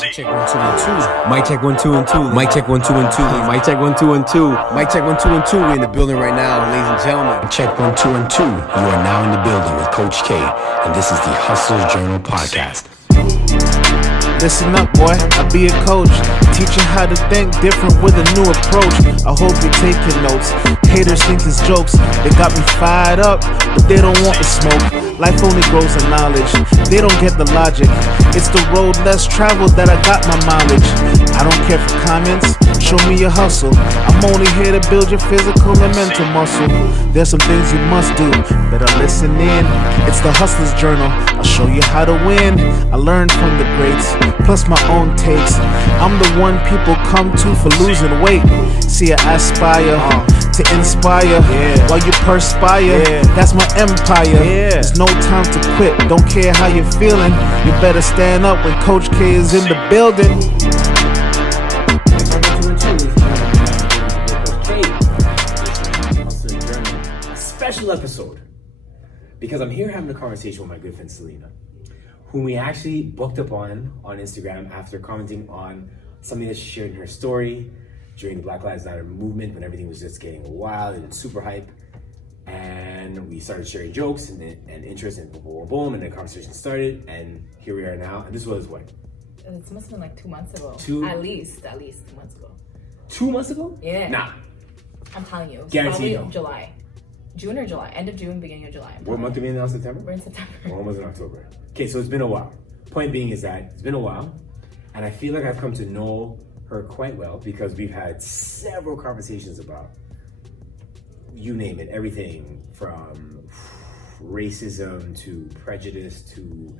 Mic check 1 2 1 2. Mic check 1 2 1 2. Mic check 1 2 1 2. Mic check 1 2 1 2. Mic check 1 2 1 2. We're in the building right now, ladies and gentlemen. Check 1 2 1 2. You are now in the building with Coach K, and this is the Hustler's Journal podcast. Listen up, boy, I be a coach, teaching how to think different with a new approach. I hope you're taking notes. Haters think it's jokes, they got me fired up, but they don't want the smoke. Life only grows in knowledge, they don't get the logic. It's the road less traveled that I got my mileage. I don't care for comments, show me your hustle. I'm only here to build your physical and mental muscle. There's some things you must do, better listen in. It's the Hustler's Journal, I'll show you how to win. I learned from the greats, plus my own takes. I'm the one people come to for losing weight. See, I aspire to inspire while you perspire. That's my empire. There's no time to quit. Don't care how you're feeling. You better stand up when Coach K is in the building. A special episode because I'm here having a conversation with my good friend Seleena, whom we actually booked up on Instagram after commenting on something that she shared in her story during the Black Lives Matter movement when everything was just getting wild and super hype. And we started sharing jokes and interest and boom, boom, boom, and the conversation started, and here we are now. And this was what? It must have been like 2 months ago. At least 2 months ago. 2 months ago? Yeah. Nah. I'm telling you. It was Guaranteed probably July. June or July. End of June, beginning of July. What month are we in now? September? We're in September. We're almost in October. Okay, so it's been a while. Point being is that it's been a while, and I feel like I've come to know her quite well because we've had several conversations about, you name it, everything from racism to prejudice to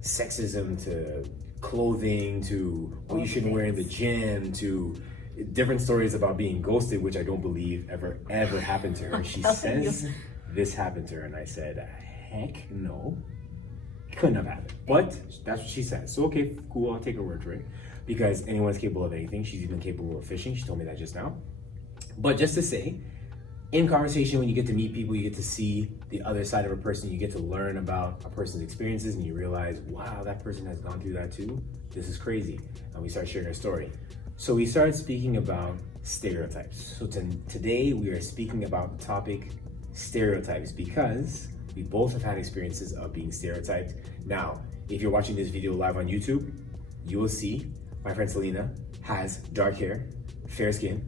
sexism to clothing to what you shouldn't wear in the gym to different stories about being ghosted, which I don't believe ever happened to her. She says this happened to her, and I said, heck no, couldn't have happened. But that's what she said. So okay, cool, I'll take her word for it, because anyone's capable of anything. She's even capable of fishing. She told me that just now. But just to say, in conversation, when you get to meet people, you get to see the other side of a person, you get to learn about a person's experiences, and you realize, wow, that person has gone through that too. This is crazy. And we start sharing our story. So we started speaking about stereotypes. So today we are speaking about the topic stereotypes because we both have had experiences of being stereotyped. Now, if you're watching this video live on YouTube, you will see my friend Seleena has dark hair, fair skin,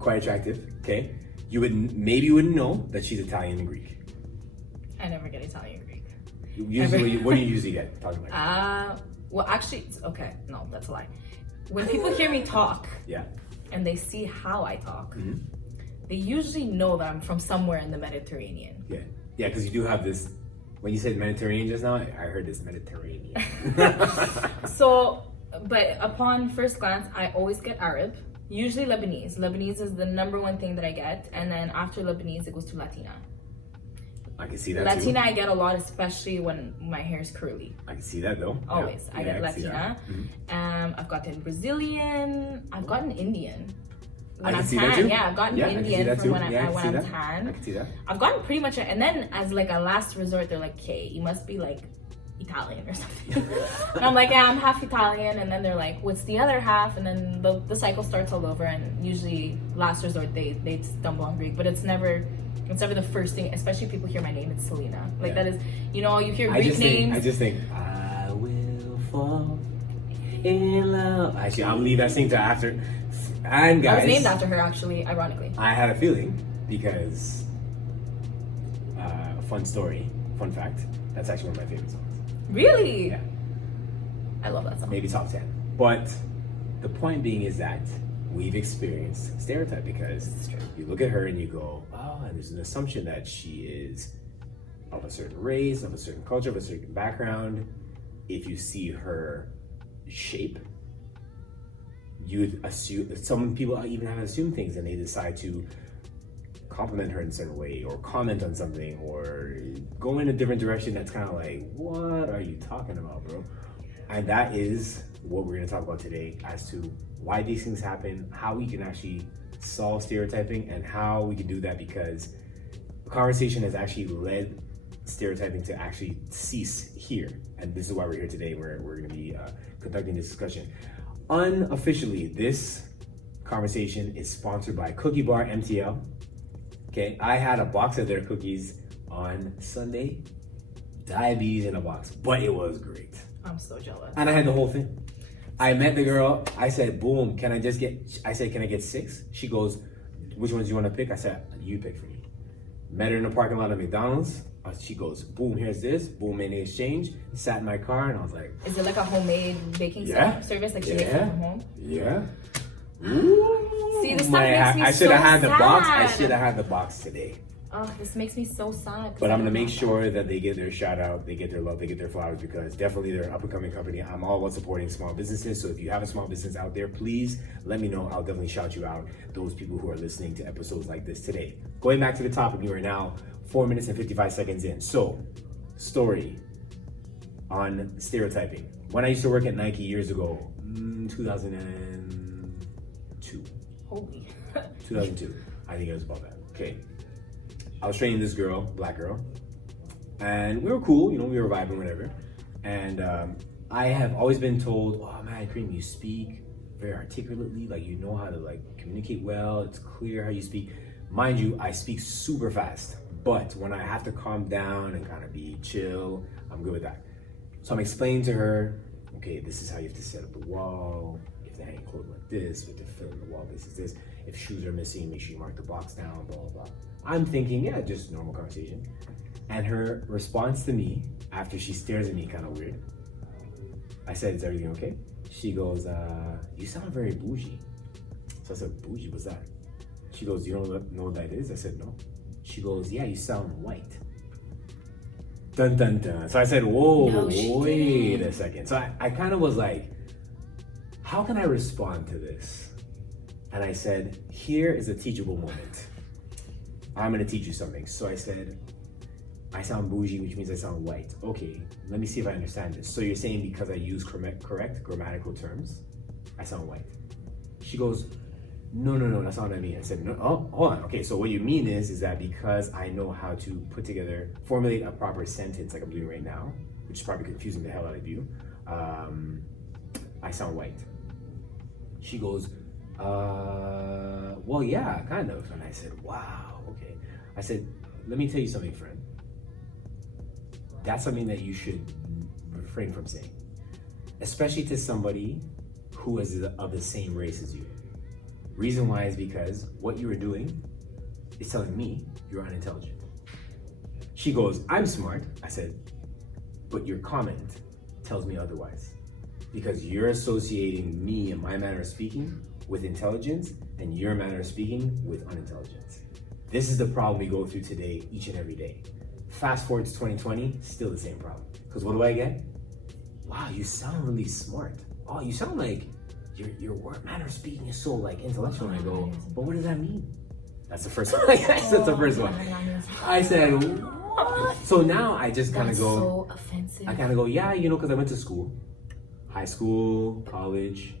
quite attractive, okay? You wouldn't know that she's Italian and Greek. I never get Italian and Greek. Usually, what do you usually get? Talking like well, actually, okay, no, that's a lie. When people hear me talk, and they see how I talk, they usually know that I'm from somewhere in the Mediterranean. Yeah, because you do have this. When you said Mediterranean just now, I heard this Mediterranean. So, but upon first glance, I always get Arab. Usually Lebanese. Lebanese is the number one thing that I get, and then after Lebanese, it goes to Latina. I can see that Latina too. I get a lot, especially when my hair is curly. I can see that though. Always. I get Latina. I've gotten Brazilian. I've gotten Indian. When I'm tan, I've gotten Indian from when I'm tan. I can see that. I've gotten pretty much, and then as like a last resort, they're like, "Okay, you must be like Italian or something." And I'm like, "Yeah, I'm half Italian." And then they're like, "What's the other half?" And then the cycle starts all over. And usually, last resort, they stumble on Greek, but it's never the first thing. Especially if people hear my name, it's Seleena. Like that is, you hear Greek names. I just think I will fall in love. Actually, I'll leave that thing to after. And guys, I was named after her, actually, ironically. I had a feeling because fun fact, that's actually one of my favorite songs. Really? Yeah. I love that song. Maybe top 10. But the point being is that we've experienced stereotype because you look at her and you go, oh, and there's an assumption that she is of a certain race, of a certain culture, of a certain background. If you see her shape, you would assume, some people even have assumed things and they decide to compliment her in a certain way or comment on something or go in a different direction that's kind of like, what are you talking about, bro? And that is what we're going to talk about today as to why these things happen, how we can actually solve stereotyping, and how we can do that, because the conversation has actually led stereotyping to actually cease here. And this is why we're here today. We're going to be conducting this discussion. Unofficially, this conversation is sponsored by Cookie Bar MTL. Okay, I had a box of their cookies on Sunday. Diabetes in a box, but it was great. I'm so jealous. And I had the whole thing. I met the girl. I said, boom, can I get 6? She goes, which ones do you want to pick? I said, you pick for me. Met her in the parking lot of McDonald's. She goes, boom, here's this. Boom, in exchange. Sat in my car and I was like, is it like a homemade baking service? Like she makes it from home? Yeah. Ooh. See, this stuff makes me I should have so had the box. I sad. should have had the box today. Oh, this makes me so sad. But I'm gonna make sure that they get their shout out, they get their love, they get their flowers, because definitely they're an up and coming company. I'm all about supporting small businesses. So if you have a small business out there, please let me know. I'll definitely shout you out. Those people who are listening to episodes like this today. Going back to the topic, we are now 4 minutes and 55 seconds in. So, story on stereotyping. When I used to work at Nike years ago, 2002. Holy. 2002. I think it was about that. Okay. I was training this girl, black girl, and we were cool, we were vibing, whatever. And I have always been told, oh man, Kareem, you speak very articulately, like you know how to like communicate well, it's clear how you speak. Mind you, I speak super fast, but when I have to calm down and kind of be chill, I'm good with that. So I'm explaining to her, okay, this is how you have to set up the wall, you have to hang clothes like this, you have to fill in the wall, this is this. If shoes are missing, make sure you mark the box down, blah, blah, blah. I'm thinking, yeah, just normal conversation. And her response to me, after she stares at me kind of weird, I said, is everything okay? She goes, you sound very bougie. So I said, bougie, what's that? She goes, you don't know what that is? I said, no. She goes, yeah, you sound white. Dun, dun, dun. So I said, whoa, No, wait a second. So I kind of was like, how can I respond to this? And I said, here is a teachable moment. I'm gonna teach you something. So I said, I sound bougie, which means I sound white. Okay, let me see if I understand this. So you're saying because I use correct grammatical terms, I sound white. She goes, no, that's not what I mean. I said, no, oh, hold on. Okay, so what you mean is that because I know how to formulate a proper sentence like I'm doing right now, which is probably confusing the hell out of you, I sound white. She goes, well, yeah, kind of. And I said, wow, okay. I said, let me tell you something, friend. That's something that you should refrain from saying, especially to somebody who is of the same race as you. Reason why is because what you were doing is telling me you're unintelligent. She goes, I'm smart. I said, but your comment tells me otherwise, because you're associating me and my manner of speaking with intelligence and your manner of speaking with unintelligence. This is the problem we go through today, each and every day. Fast forward to 2020, still the same problem. Because what do I get? Wow, you sound really smart. Oh, you sound like your word manner of speaking is so like intellectual. And I go, but what does that mean? That's the first one. That's the first one. I said, what? So now I just kind of go, so offensive. I kind of go, yeah, because I went to school, high school, college.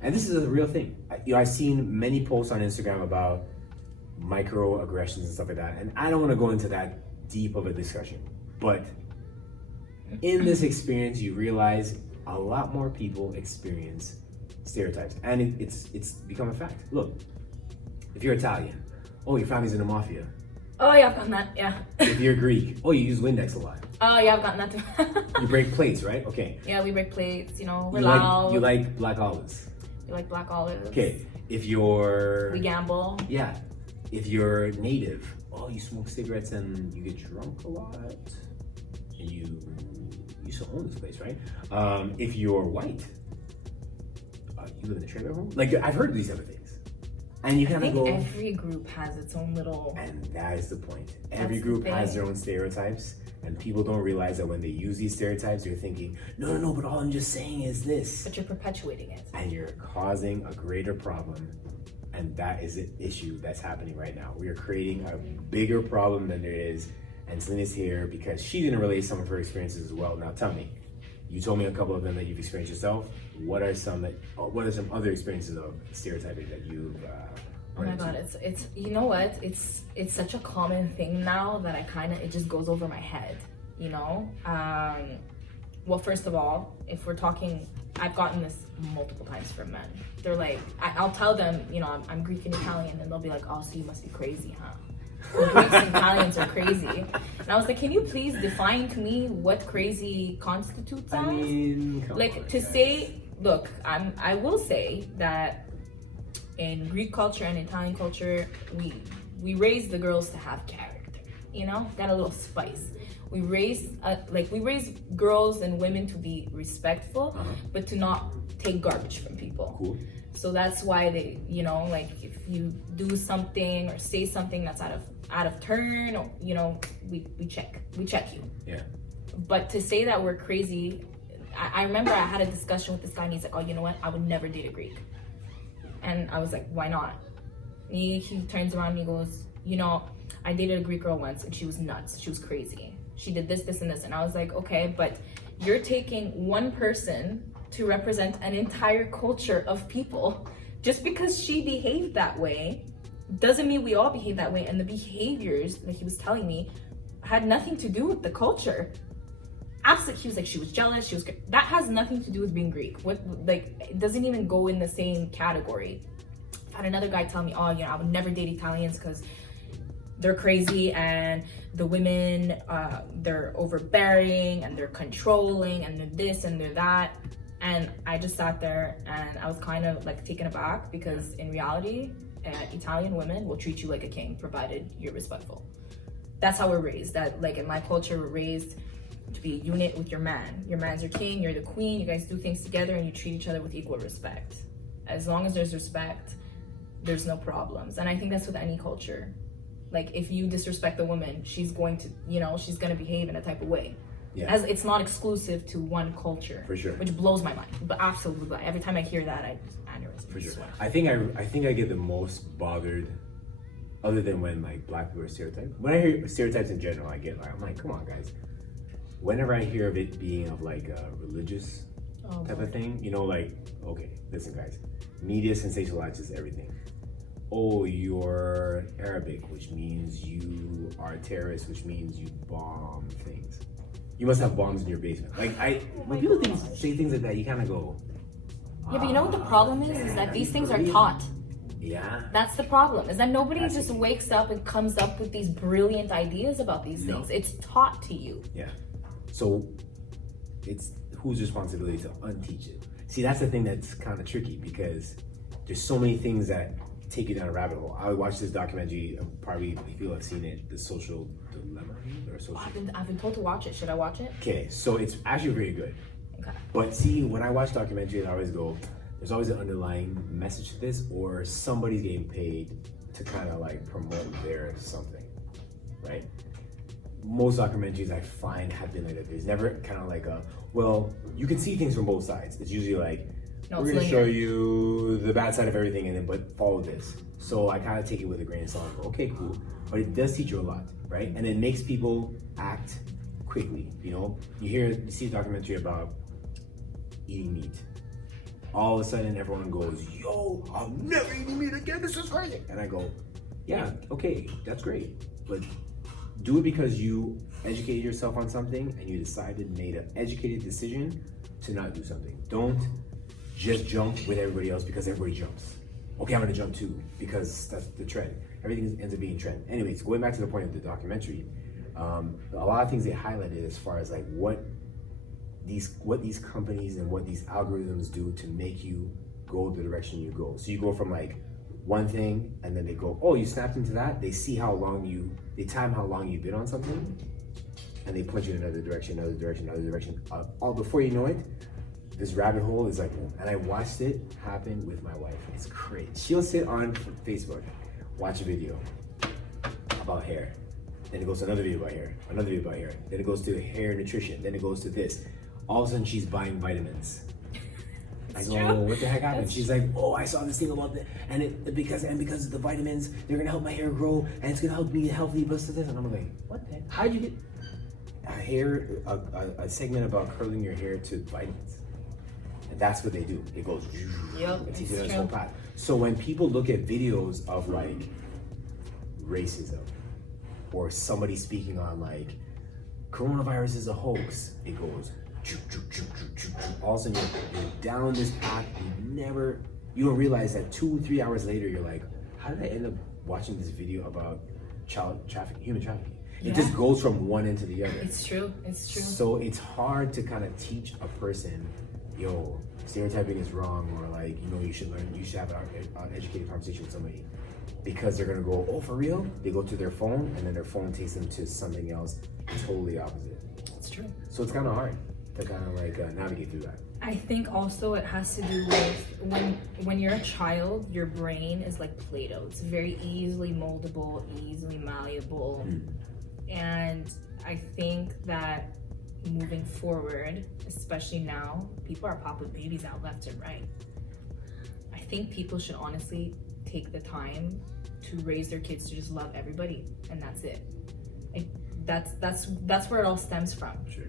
And this is a real thing. I've seen many posts on Instagram about microaggressions and stuff like that. And I don't want to go into that deep of a discussion. But in this experience, you realize a lot more people experience stereotypes. And it's become a fact. Look, if you're Italian, oh, your family's in the mafia. Oh, yeah, I've gotten that, yeah. If you're Greek, oh, you use Windex a lot. Oh, yeah, I've gotten that too. You break plates, right? Okay. Yeah, we break plates, we're loud. You like black olives. We like black olives. Okay, if you're... We gamble. Yeah. If you're native, oh, you smoke cigarettes and you get drunk a lot. And you used to own this place, right? If you're white, you live in a trailer home. Like, I've heard these other things. And you kind of go... every group has its own little... And that is the point. Every group has their own stereotypes. And people don't realize that when they use these stereotypes, you're thinking, no, but all I'm just saying is this. But you're perpetuating it. And you're causing a greater problem. And that is an issue that's happening right now. We are creating a bigger problem than there is. And Selena's here because she didn't relate some of her experiences as well. Now tell me, you told me a couple of them that you've experienced yourself. What are some other experiences of stereotyping that you've Oh my god, it's you know what? It's such a common thing now that it just goes over my head, you know? Well, first of all, if we're talking, I've gotten this multiple times from men. They're like, I'll tell them, you know, I'm Greek and Italian, and they'll be like, oh, so you must be crazy, huh? Well, Greeks and Italians are crazy. And I was like, can you please define to me what crazy constitutes as? I mean, like, to say, look, I will say that in Greek culture and Italian culture, we raise the girls to have character, you know, got a little spice. We raise girls and women to be respectful, but to not take garbage from people. Cool. So that's why they, you know, like if you do something or say something that's out of turn, or, you know, we check you. Yeah. But to say that we're crazy, I remember I had a discussion with this guy and he's like, oh, you know what? I would never date a Greek. And I was like, why not? He turns around and he goes, you know, I dated a Greek girl once and she was nuts. She was crazy. She did this, this, and this. And I was like, okay, but you're taking one person to represent an entire culture of people. Just because she behaved that way doesn't mean we all behave that way. And the behaviors that he was telling me had nothing to do with the culture. Absolutely, he was like, she was jealous, that has nothing to do with being Greek. What, like, it doesn't even go in the same category. I had another guy tell me, oh, you know, I would never date Italians because they're crazy and the women, they're overbearing and they're controlling and they're this and they're that. And I just sat there and I was kind of like taken aback because in reality, Italian women will treat you like a king provided you're respectful. That's how we're raised. That, like, in my culture, we're raised to be a unit with your man. Your man's your king, you're the queen, you guys do things together and you treat each other with equal respect. As long as there's respect, there's no problems. And I think that's with any culture. Like, if you disrespect the woman, she's going to, you know, she's going to behave in a type of way. Yeah. As it's not exclusive to one culture. For sure. Which blows my mind. But absolutely, every time I hear that, I just aneurysm. For sure. I think I get the most bothered, other than when like black people are stereotyped. When I hear stereotypes in general, I'm like, come on, guys. Whenever I hear of it being of like a religious type of thing, you know, like, okay, listen, guys, media sensationalizes everything. Oh, you're Arabic, which means you are a terrorist, which means you bomb things. You must have bombs in your basement. Like, when people say things like that, you kind of go. Yeah, but you know what the problem is that these things are taught. Yeah. That's the problem, is that nobody just wakes up and comes up with these brilliant ideas about these things. It's taught to you. Yeah. So it's whose responsibility to unteach it? See, that's the thing that's kind of tricky because there's so many things that take you down a rabbit hole. I watched this documentary, probably people have seen it, The Social Dilemma or Social. I've been told to watch it. Should I watch it? Okay, so it's actually very good. Okay. But see, when I watch documentaries, I always go, there's always an underlying message to this, or somebody's getting paid to kind of like promote their something, right? Most documentaries I find have been like that. There's never kind of like well, you can see things from both sides. It's usually like, we're going to show you the bad side of everything, and then but follow this. So I kind of take it with a grain of salt and go, okay, cool. But it does teach you a lot, right? And it makes people act quickly, you know? You see a documentary about eating meat. All of a sudden, everyone goes, yo, I'm never eating meat again, this is crazy. And I go, yeah, okay, that's great. But do it because you educated yourself on something and you decided, made an educated decision to not do something. Don't just jump with everybody else because everybody jumps. Okay, I'm gonna jump too because that's the trend. Everything ends up being trend. Anyways, going back to the point of the documentary, a lot of things they highlighted as far as like what these companies and what these algorithms do to make you go the direction you go. So you go from like one thing and then they go, oh, you snapped into that. They see they time how long you've been on something and they punch you in another direction. All before you know it, this rabbit hole is like, and I watched it happen with my wife. It's crazy. She'll sit on Facebook, watch a video about hair. Then it goes to another video about hair, another video about hair. Then it goes to hair nutrition. Then it goes to this. All of a sudden she's buying vitamins. I go, oh, what the heck happened? She's like, oh, I saw this thing about that, and because of the vitamins, they're gonna help my hair grow, and it's gonna help me healthy, but this. And I'm like, what the heck? How'd you get a segment about curling your hair to vitamins? And that's what they do. It goes, Yep, it takes it's you down this true. whole path. So when people look at videos of like racism or somebody speaking on like coronavirus is a hoax, it goes all of a sudden you're down this path. You don't realize that 2-3 hours later you're like, how did I end up watching this video about human trafficking? It just goes from one end to the other. It's true. So it's hard to kind of teach a person, yo, stereotyping is wrong, or like, you should have an educated conversation with somebody, because they're gonna go, oh, for real? They go to their phone, and then their phone takes them to something else totally opposite. It's true. So it's kind of hard to kind of like navigate through that. I think also it has to do with when you're a child, your brain is like Play-Doh. It's very easily moldable, easily malleable. And I think that moving forward, especially now, people are popping babies out left and right. I think people should honestly take the time to raise their kids to just love everybody, and that's it. That's where it all stems from. Sure.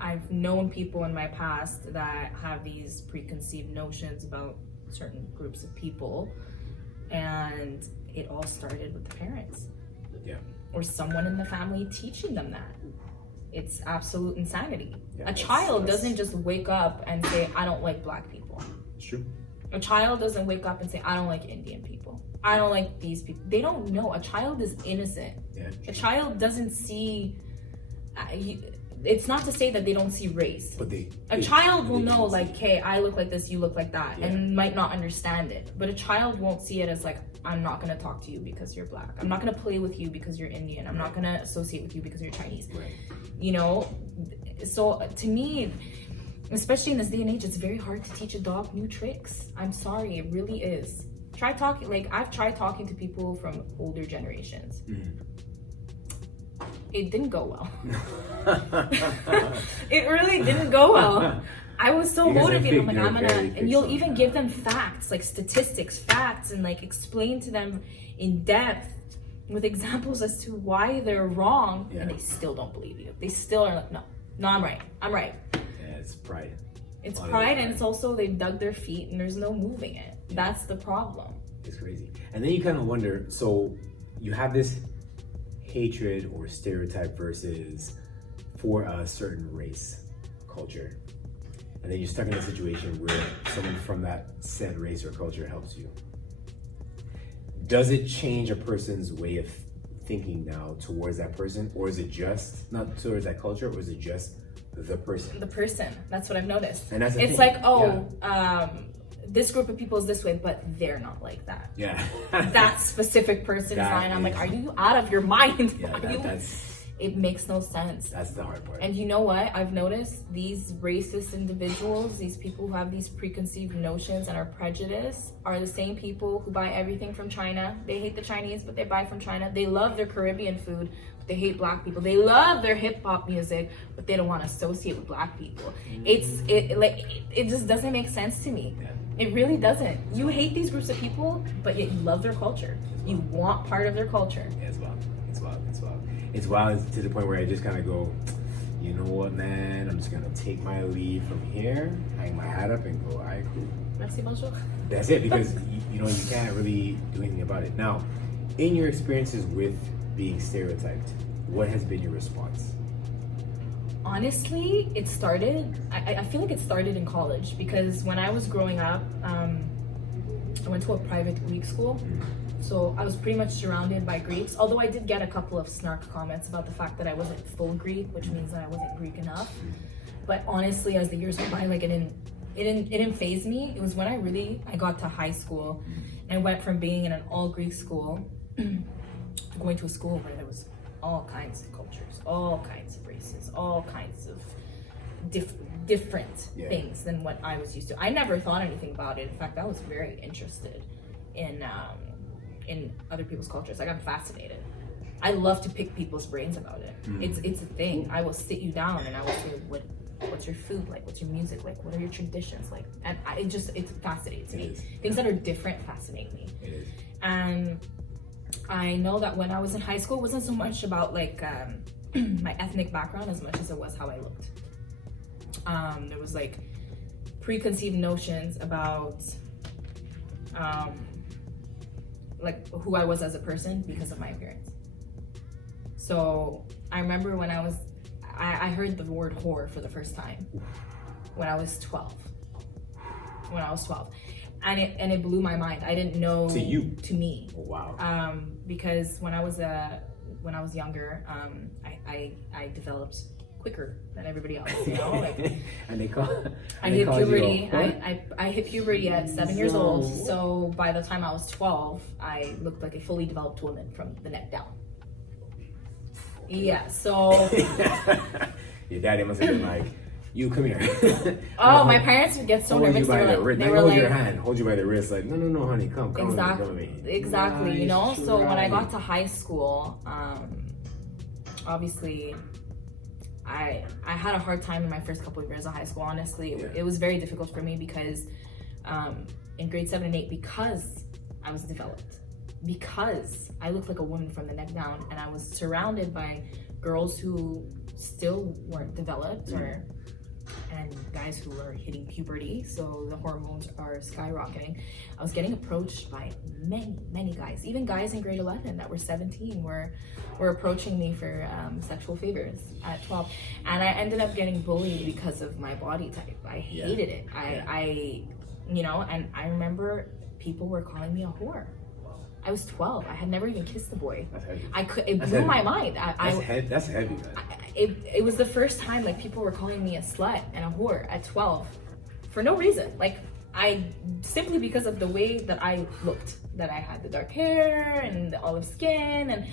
I've known people in my past that have these preconceived notions about certain groups of people, and it all started with the parents. Yeah. Or someone in the family teaching them that. It's absolute insanity. Yeah, a child doesn't just wake up and say, I don't like black people. It's true. A child doesn't wake up and say, I don't like Indian people. I don't like these people. They don't know. A child is innocent. Yeah. A child doesn't see... it's not to say that they don't see race. But a child will know, like, hey, I look like this, you look like that, Yeah. and might not understand it. But a child won't see it as like, I'm not gonna talk to you because you're black. I'm not gonna play with you because you're Indian. I'm not gonna associate with you because you're Chinese. Right. So to me, especially in this day and age, it's very hard to teach a dog new tricks. I'm sorry, it really is. I've tried talking to people from older generations. It didn't go well. It really didn't go well. I was so motivated. I'm like, and you'll even give them facts, like statistics, facts, and like explain to them in depth with examples as to why they're wrong, and they still don't believe you. They still are like, no, I'm right. Yeah, it's pride. It's pride, and it's also they've dug their feet and there's no moving it. That's the problem. It's crazy. And then you kind of wonder, so you have this hatred or stereotype for a certain race, culture. And then you're stuck in a situation where someone from that said race or culture helps you. Does it change a person's way of thinking now towards that person? Or is it just, not towards that culture, or is it just the person? The person. That's what I've noticed. And that's the it's thing. like, this group of people is this way, but they're not like that. Yeah. That specific person is not. And I'm like, are you out of your mind? Yeah, it makes no sense. That's the hard part. And you know what? I've noticed these racist individuals, these people who have these preconceived notions and are prejudiced, are the same people who buy everything from China. They hate the Chinese, but they buy from China. They love their Caribbean food, but they hate black people. They love their hip hop music, but they don't want to associate with black people. It just doesn't make sense to me. Yeah. It really doesn't. You hate these groups of people, but yet you love their culture. You want part of their culture. Yeah, it's wild. It's wild to the point where I just kind of go, you know what, man? I'm just gonna take my leave from here, hang my hat up, and go, all right, cool. Merci, bonjour. That's it, because you can't really do anything about it. Now, in your experiences with being stereotyped, what has been your response? Honestly, it started, I feel like it started in college, because when I was growing up, I went to a private Greek school. So I was pretty much surrounded by Greeks, although I did get a couple of snark comments about the fact that I wasn't full Greek, which means that I wasn't Greek enough. But honestly, as the years went by, like it didn't faze me. It was when I got to high school and went from being in an all Greek school to going to a school where there was all kinds of cultures, all kinds of races, all kinds of different things than what I was used to. I never thought anything about it. In fact, I was very interested in other people's cultures. Like, I'm fascinated. I love to pick people's brains about it. It's a thing. I will sit you down and I will say, what's your food like? What's your music like? What are your traditions like? And it fascinates me. Things that are different fascinate me. It is. And I know that when I was in high school, it wasn't so much about like my ethnic background as much as it was how I looked. There was like preconceived notions about like who I was as a person because of my appearance. So I remember when I heard the word whore for the first time when I was 12. And it blew my mind. I didn't know. To you? To me. Oh, wow. Because when I was younger, I developed quicker than everybody else, you know. Like, I hit puberty. I hit puberty at 7 years old. So by the time I was 12, I looked like a fully developed woman from the neck down. Yeah. So. Your daddy must have been like, "You come here." Oh, my parents would get so nervous. They were hold like, your hand, hold you by the wrist, like, no, honey, come exactly, with me. Exactly. Nice, you know. So when I right. got to high school, obviously, I had a hard time in my first couple of years of high school. Honestly, it was very difficult for me because in grade 7 and 8, because I was developed, because I looked like a woman from the neck down, and I was surrounded by girls who still weren't developed and guys who were hitting puberty, so the hormones are skyrocketing. I was getting approached by many guys, even guys in grade 11 that were 17 were approaching me for sexual favors at 12, and I ended up getting bullied because of my body type. I hated it. I you know, and I remember people were calling me a whore. I was 12. I had never even kissed a boy. That's heavy. It blew my mind. That's heavy, man. It was the first time like people were calling me a slut and a whore at 12 for no reason. Like simply because of the way that I looked, that I had the dark hair and the olive skin, and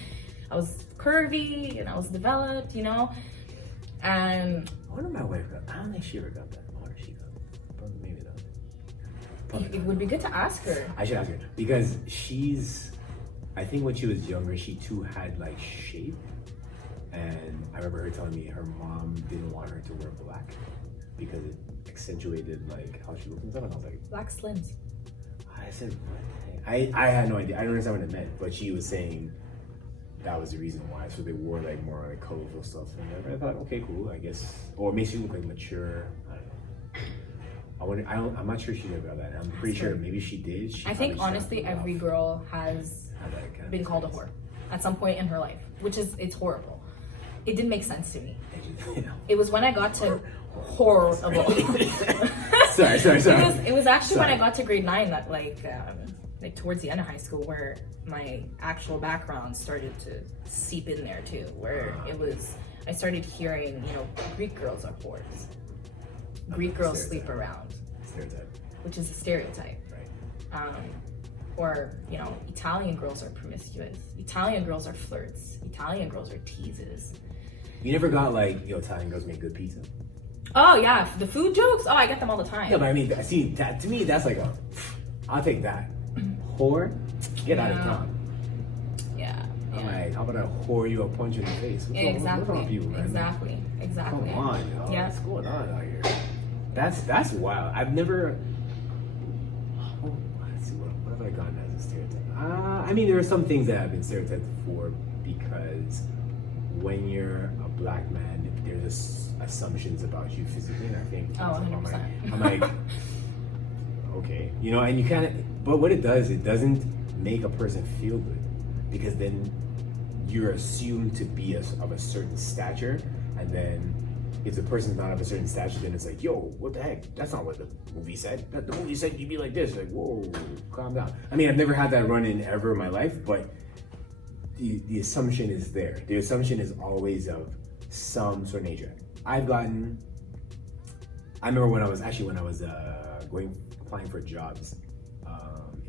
I was curvy and I was developed, you know. And I wonder my wife got. I don't think she ever got that. I wonder if she got. But maybe not. it would be good to ask her. I should ask her because I think when she was younger, she too had like shape. And I remember her telling me her mom didn't want her to wear black because it accentuated like how she looked and stuff. And I was like, Black slims. I said, I had no idea. I don't understand what it meant, but she was saying that was the reason why. So they wore like more like colorful stuff. And I thought, okay, cool, I guess. Or it makes you look like mature. I don't know. I'm not sure she did about that. I'm pretty sure maybe she did. I think honestly, every girl has been called a whore at some point in her life, it's horrible. It didn't make sense to me. It was when I got to horrible. Sorry. It was actually when I got to grade 9 that like towards the end of high school where my actual background started to seep in there too. Where I started hearing, you know, Greek girls are whores. Greek girls sleep around. Stereotype. Which is a stereotype. Right. Or, you know, Italian girls are promiscuous. Italian girls are flirts. Italian girls are teases. You never got like, Italian girls make good pizza? Oh yeah, the food jokes? Oh, I get them all the time. Yeah, but I mean, see, that, to me, that's like I'll take that. Whore? Get out of town. Yeah. I'm like, how about I whore you a punch in the face? What's wrong with people, man? Exactly. Come on, yo. Yeah. What's going on out here? That's wild. I've never. Let's see, what have I gotten as a stereotype? I mean, there are some things that I've been stereotyped for because when you're a black man, there's assumptions about you physically, and I think 100%. I'm like, okay, and you kind of. But what it doesn't make a person feel good because then you're assumed to be of a certain stature, and then if the person's not of a certain stature, then it's like, yo, what the heck? That's not what the movie said. The movie said you'd be like this. Like, whoa, calm down. I mean, I've never had that run in ever in my life, but the assumption is there. The assumption is always of some sort of nature. I remember when I was applying for jobs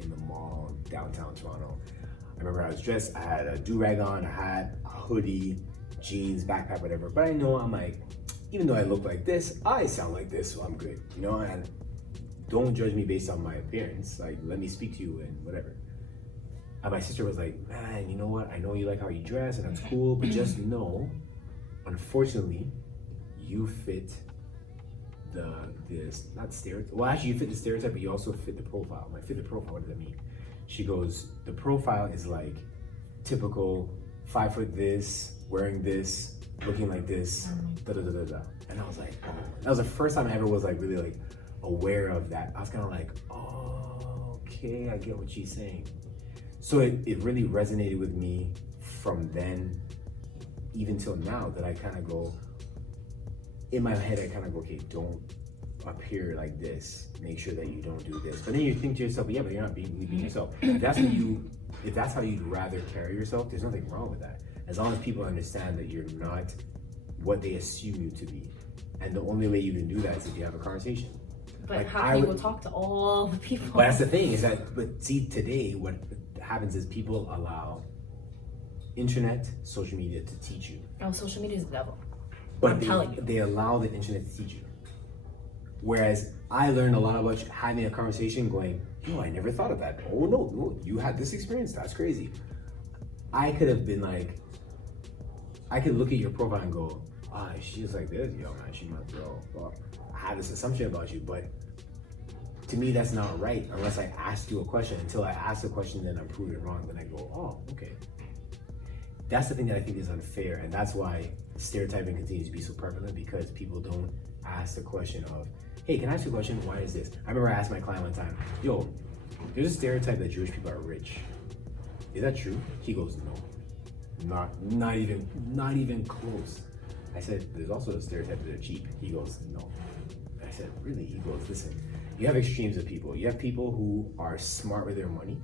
in the mall downtown Toronto. I remember I was dressed, I had a do-rag on, a hat, a hoodie, jeans, backpack, whatever. But I know I'm like, even though I look like this, I sound like this, so I'm good. And don't judge me based on my appearance. Like, let me speak to you and whatever. And my sister was like, man, you know what? I know you like how you dress and that's cool, but just know, unfortunately, you fit not stereotype. Well, actually, you fit the stereotype, but you also fit the profile. I'm like, fit the profile, what does that mean? She goes, the profile is like typical 5 foot this, wearing this, looking like this, da da da da da. And I was like, oh. That was the first time I ever was like really like aware of that. I was kind of like, oh, okay, I get what she's saying. So it really resonated with me from then, even till now, that I kind of go, in my head, I kind of go, okay, don't appear like this. Make sure that you don't do this. But then you think to yourself, yeah, but you're not being yourself. If that's how you'd rather carry yourself, there's nothing wrong with that. As long as people understand that you're not what they assume you to be. And the only way you can do that is if you have a conversation. But like, how can you go talk to all the people? But that's the thing, is that, but see, today, what happens is people allow internet, social media to teach you. Oh, social media is the devil. But I'm telling you. They allow the internet to teach you. Whereas I learned a lot about having a conversation going, yo, I never thought of that. Oh no, you had this experience, that's crazy. I could have been like, I could look at your profile and go, she's like this, yo man, she must well, I have this assumption about you, but to me that's not right unless I ask you a question. Until I ask the question, then I'm proven wrong, then I go, oh, okay. That's the thing that I think is unfair, and that's why stereotyping continues to be so prevalent, because people don't ask the question of, hey, can I ask you a question? Why is this? I remember I asked my client one time, yo, there's a stereotype that Jewish people are rich. Is that true? He goes, no, not even close. I said, there's also a stereotype that they're cheap. He goes, no. I said, really? He goes, listen, you have extremes of people. You have people who are smart with their money.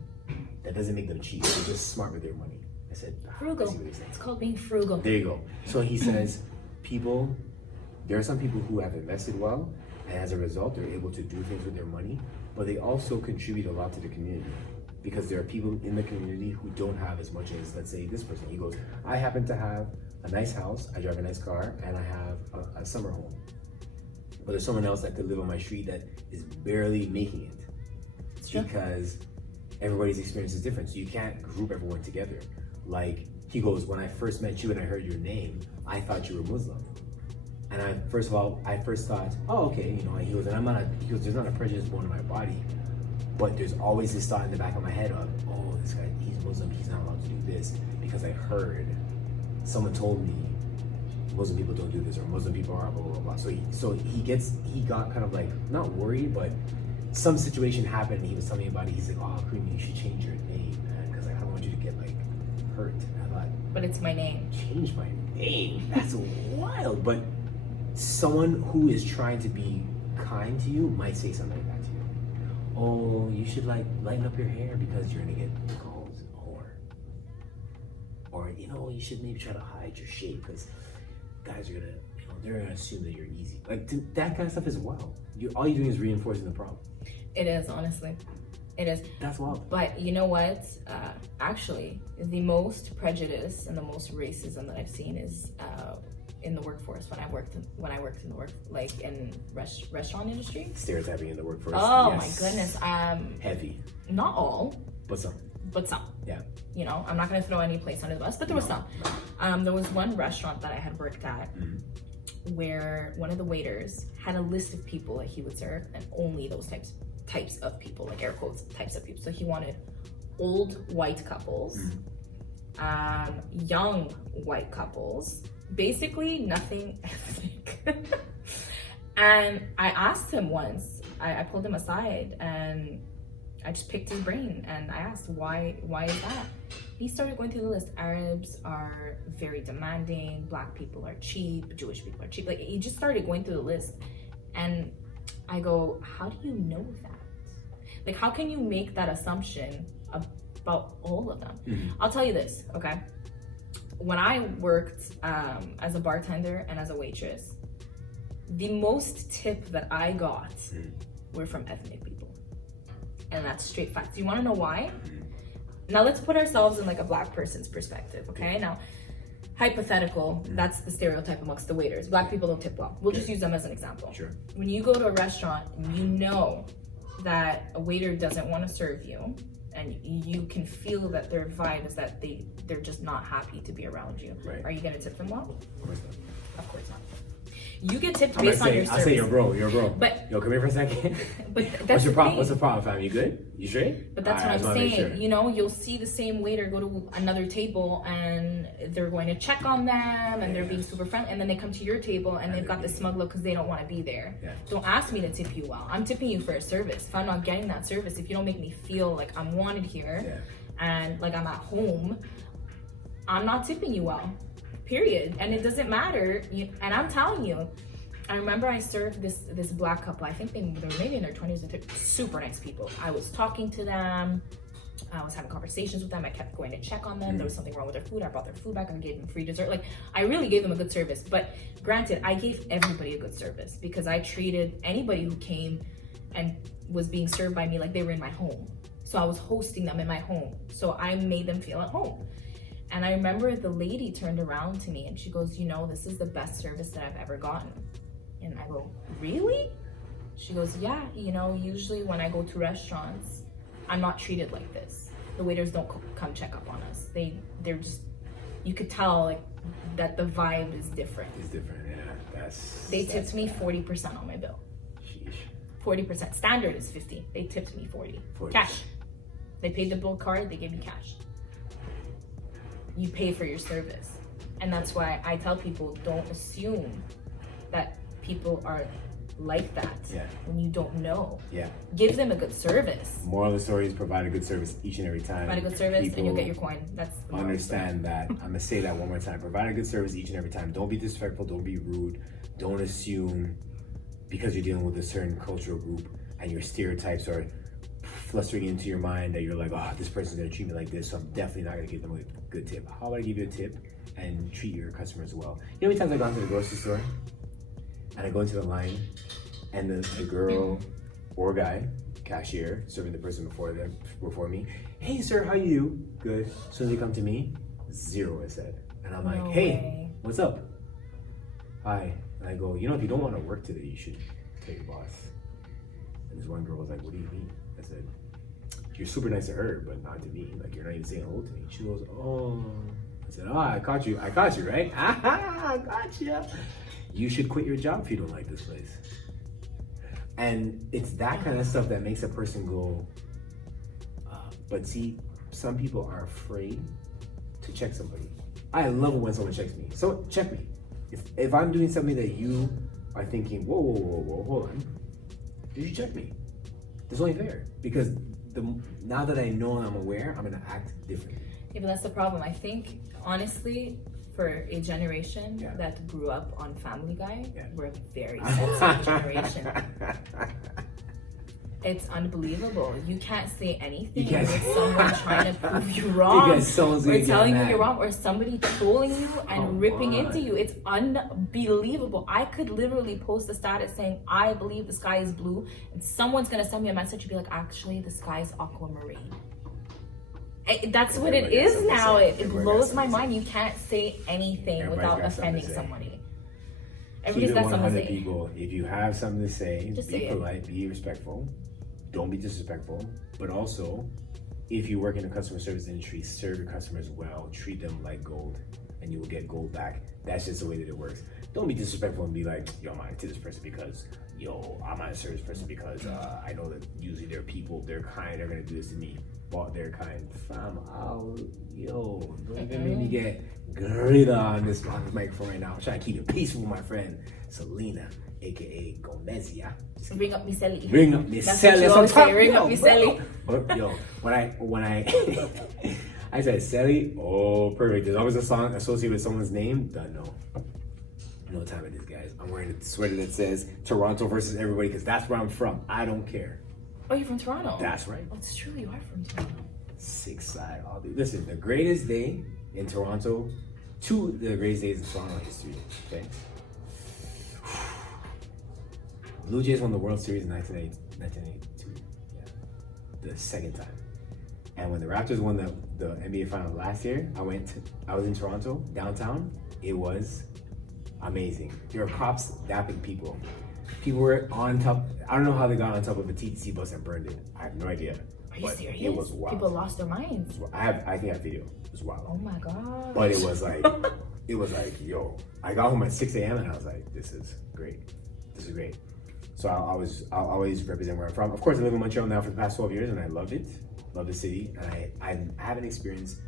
That doesn't make them cheap. They're just smart with their money. I said, frugal. It's called being frugal. There you go. So he says, there are some people who have invested well, and as a result, they're able to do things with their money, but they also contribute a lot to the community, because there are people in the community who don't have as much as, let's say, this person. He goes, I happen to have a nice house, I drive a nice car, and I have a summer home. But there's someone else that could live on my street that is barely making it. It's because everybody's experience is different, so you can't group everyone together. Like, he goes, when I first met you and I heard your name, I thought you were Muslim. And I first thought, oh, okay, he goes, there's not a prejudice born in my body, but there's always this thought in the back of my head of, oh, this guy, he's Muslim, he's not allowed to do this, because I heard someone told me Muslim people don't do this, or Muslim people are blah, blah, blah, blah. So he got kind of like, not worried, but some situation happened and he was telling me about it. He's like, oh, Creamy, you should change your name, man, because I don't want you to get like hurt. And I thought, but it's my name. Change my name? That's wild. But someone who is trying to be kind to you might say something like that to you. Oh, you should like lighten up your hair because you're gonna get called a whore. Or you should maybe try to hide your shape because guys are gonna, they're gonna assume that you're easy. Like that kind of stuff is wild. All you're doing is reinforcing the problem. It is, honestly. It is. That's wild. But you know what? Actually, the most prejudice and the most racism that I've seen is in the workforce. When I worked in the work, like in restaurant industry. Stereotyping in the workforce. Oh yes. My goodness. Heavy. Not all. But some. Yeah. I'm not gonna throw any place under the bus, but there was some. No. There was one restaurant that I had worked at where one of the waiters had a list of people that he would serve, and only those types of people, like air quotes, types of people. So he wanted old white couples, young white couples, basically nothing ethnic. And I asked him once, I pulled him aside and I just picked his brain and I asked, why is that? He started going through the list. Arabs are very demanding, Black people are cheap, Jewish people are cheap. Like, he just started going through the list. And I go, how do you know that? Like, how can you make that assumption about all of them? I'll tell you this, okay? When I worked as a bartender and as a waitress, the most tip that I got were from ethnic people. And that's straight facts. You wanna know why? Now let's put ourselves in like a Black person's perspective, okay? Now, hypothetical, that's the stereotype amongst the waiters. Black people don't tip well. We'll just use them as an example. Sure. When you go to a restaurant and you know that a waiter doesn't want to serve you, and you can feel that their vibe is that they're just not happy to be around you. Right. Are you gonna tip them well? Of course not. Of course not. You get tipped I'm gonna based on your say, I'll service. say you're a bro. But- yo, come here for a second. But What's that's your the problem? thing. What's the problem, fam? You good? You straight? But that's Alright, I what just I'm wanna make saying. sure. You know, you'll see the same waiter go to another table and they're going to check on them and they're being super friendly, and then they come to your table and they've got this smug look because they don't want to be there. Yeah. Don't ask me to tip you well. I'm tipping you for a service. If I'm not getting that service, if you don't make me feel like I'm wanted here and like I'm at home, I'm not tipping you well. Period. And it doesn't matter. And I'm telling you, I remember I served this black couple. I think they were maybe in their 20s. They're super nice people. I was talking to them. I was having conversations with them. I kept going to check on them. There was something wrong with their food. I brought their food back. I gave them free dessert. Like, I really gave them a good service. But granted, I gave everybody a good service because I treated anybody who came and was being served by me like they were in my home. So I was hosting them in my home. So I made them feel at home. And I remember the lady turned around to me and she goes, you know, this is the best service that I've ever gotten. And I go, really? She goes, yeah, you know, usually when I go to restaurants, I'm not treated like this. The waiters don't come check up on us. They're just, you could tell like that the vibe is different. It's different, yeah. They tipped me 40% on my bill. Sheesh. 40%. Standard is 50. They tipped me 40. 40%. Cash. They paid the bill card, they gave me cash. You pay for your service. And that's why I tell people, don't assume that people are like that when you don't know. Yeah. Give them a good service. Moral of the story is provide a good service each and every time. Provide a good service and you'll get your coin. That's the moral Understand that. I'm gonna say that one more time. Provide a good service each and every time. Don't be disrespectful. Don't be rude. Don't assume because you're dealing with a certain cultural group and your stereotypes are flustering into your mind that you're like, oh, this person's gonna treat me like this, so I'm definitely not gonna give them a good tip. How about I give you a tip and treat your customers well? You know how many times I've gone to the grocery store and I go into the line and the girl or guy, cashier, serving the person before me, hey sir, how you? Good. As soon as they come to me, zero is said. And I'm like, No hey, way. what's up? Hi. And I go, you know, if you don't want to work today, you should tell your boss. And this one girl was like, what do you mean? I said, you're super nice to her, but not to me. Like, you're not even saying hello to me. She goes, oh. I said, oh, I caught you, right? I got you. You should quit your job if you don't like this place. And it's that kind of stuff that makes a person go, but see, some people are afraid to check somebody. I love it when someone checks me. So check me. If I'm doing something that you are thinking, whoa, hold on. Did you check me? That's only fair. Because now that I know and I'm aware, I'm gonna act differently. Yeah, but that's the problem. I think, honestly, for a generation that grew up on Family Guy, we're a very sensitive generation. It's unbelievable. You can't say anything with someone trying to prove you wrong, or telling you you're wrong, or somebody trolling you and ripping into you. It's unbelievable. I could literally post a status saying, I believe the sky is blue, and someone's gonna send me a message and be like, actually, the sky is aquamarine. That's what it is now. It blows my mind. You can't say anything without offending somebody. Everybody's got something to say. People, if you have something to say, just be polite, be respectful. Don't be disrespectful. But also, if you work in the customer service industry, serve your customers well, treat them like gold, and you will get gold back. That's just the way that it works. Don't be disrespectful and be like, yo, I'm not to this person because, I'm not a service person because I know that usually they're people, they're kind, they're gonna do this to me. But they're kind. Fam, don't even make me get gritty on this microphone right now. I'm trying to keep it peaceful, my friend. Seleena, aka Gomezia. Ring up me Sally. Ring up me That's Sally. what you always say, ring up me Sally. Yo, when I I said Sally, oh perfect. There's always a song associated with someone's name. Don't know. You know what time it is, guys. I'm wearing a sweater that says Toronto versus everybody because that's where I'm from. I don't care. Oh, you're from Toronto? That's right. Oh, it's true, you are from Toronto. 6 side all day. Listen, the greatest day in Toronto, two of the greatest days in Toronto history, okay? Blue Jays won the World Series in 1982. Yeah. The second time. And when the Raptors won the NBA Finals last year, I was in Toronto, downtown. It was amazing. There were cops dapping people. People were on top. I don't know how they got on top of a TTC bus and burned it. I have no idea. Are you serious? It was wild. People lost their minds. I think I have video. It was wild. Oh my god. But it was like, yo, I got home at 6 a.m. and I was like, this is great. This is great. So I'll always represent where I'm from. Of course, I live in Montreal now for the past 12 years, and I love it. Love the city, and I haven't experienced.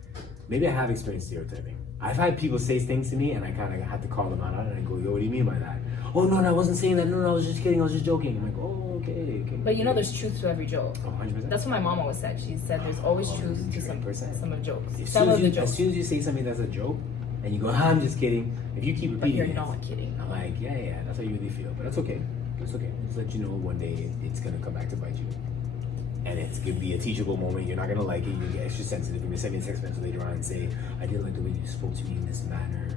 Maybe I have experienced stereotyping. I've had people say things to me, and I kind of had to call them out on it, and I go, "Yo, what do you mean by that?" "Oh no, I wasn't saying that. No, I was just kidding. I was just joking." I'm like, "Oh, okay." But you know, there's truth to every joke. Oh, 100%. That's what my mom always said. She said there's always truth to some of the jokes. As Some of the jokes. as soon as you say something that's a joke, and you go, "I'm just kidding," if you keep But repeating you're it, not kidding. I'm like, yeah, that's how you really feel. But that's okay. It's okay. Just let you know one day it's gonna come back to bite you. And it's gonna be a teachable moment. You're not gonna like it. You're gonna get extra sensitive. You're gonna send me a text message later on and say, "I didn't like the way you spoke to me in this manner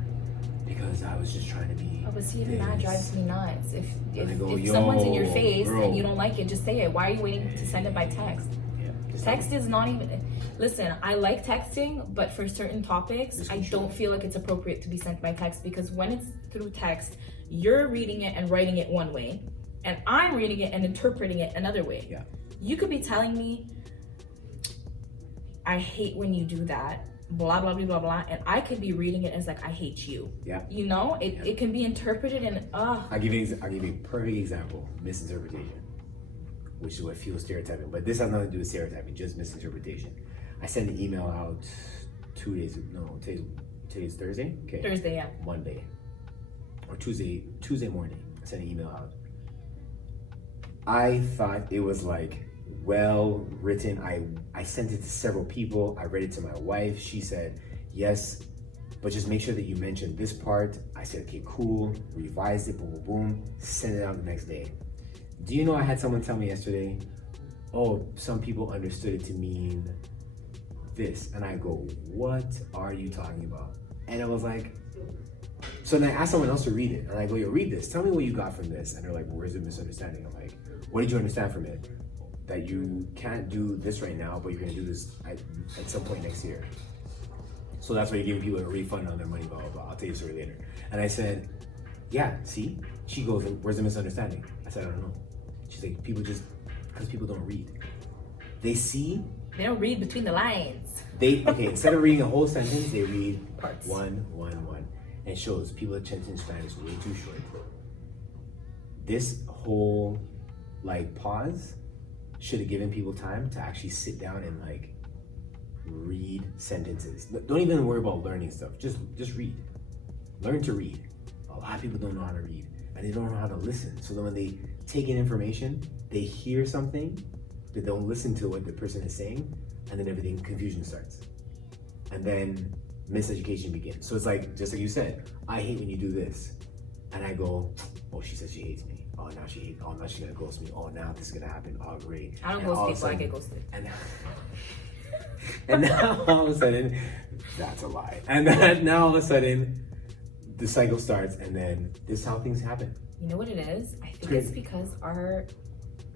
because I was just trying to be." Oh, but see, even that this." drives me nuts. If I go, someone's in your "Yo, face bro." and you don't like it, just say it. Why are you waiting to send it by text? Yeah, just Text is not even. Listen, I like texting, but for certain topics, I don't feel like it's appropriate to be sent by text because when it's through text, you're reading it and writing it one way, and I'm reading it and interpreting it another way. Yeah. You could be telling me, "I hate when you do that," blah blah blah blah blah, and I could be reading it as like, "I hate you." Yeah. You know, it can be interpreted and I'll give you a perfect example. Misinterpretation, which is what fuels stereotyping. But this has nothing to do with stereotyping, just misinterpretation. I sent an email out 2 days. No, today's Thursday. Okay. Thursday, yeah. Monday or Tuesday morning. I sent an email out. I thought it was like well written. I sent it to several people. I read it to my wife. She said, "Yes, but just make sure that you mention this part." I said, "Okay, cool." Revised it, boom, boom, boom. Sent it out the next day. Do you know I had someone tell me yesterday, "Oh, some people understood it to mean this." And I go, "What are you talking about?" And it was like, so then I asked someone else to read it. And I go, "Yo, read this. Tell me what you got from this." And they're like, "Well, where's the misunderstanding?" I'm like, "What did you understand from it? That you can't do this right now, but you're gonna do this at some point next year. So that's why you're giving people a refund on their money, blah, blah, blah. I'll tell you the story later." And I said, "Yeah, see?" She goes, "Where's the misunderstanding?" I said, "I don't know." She's like, because people don't read. They see. They don't read between the lines. Instead of reading a whole sentence, they read Parts. one. And it shows people attention span is way too short. This whole pause should have given people time to actually sit down and read sentences. Don't even worry about learning stuff. Just read. Learn to read. A lot of people don't know how to read and they don't know how to listen. So then when they take in information, they hear something, they don't listen to what the person is saying, and then confusion starts. And then miseducation begins. So it's just like you said, "I hate when you do this." And I go, "Oh, she says she hates me. Oh, now she hates. Oh, now she's gonna ghost me. Oh, now this is gonna happen. Oh, great." I don't ghost people, I get ghosted. And now all of a sudden, that's a lie. And then now all of a sudden, the cycle starts, and then this is how things happen. You know what it is? I think it's because our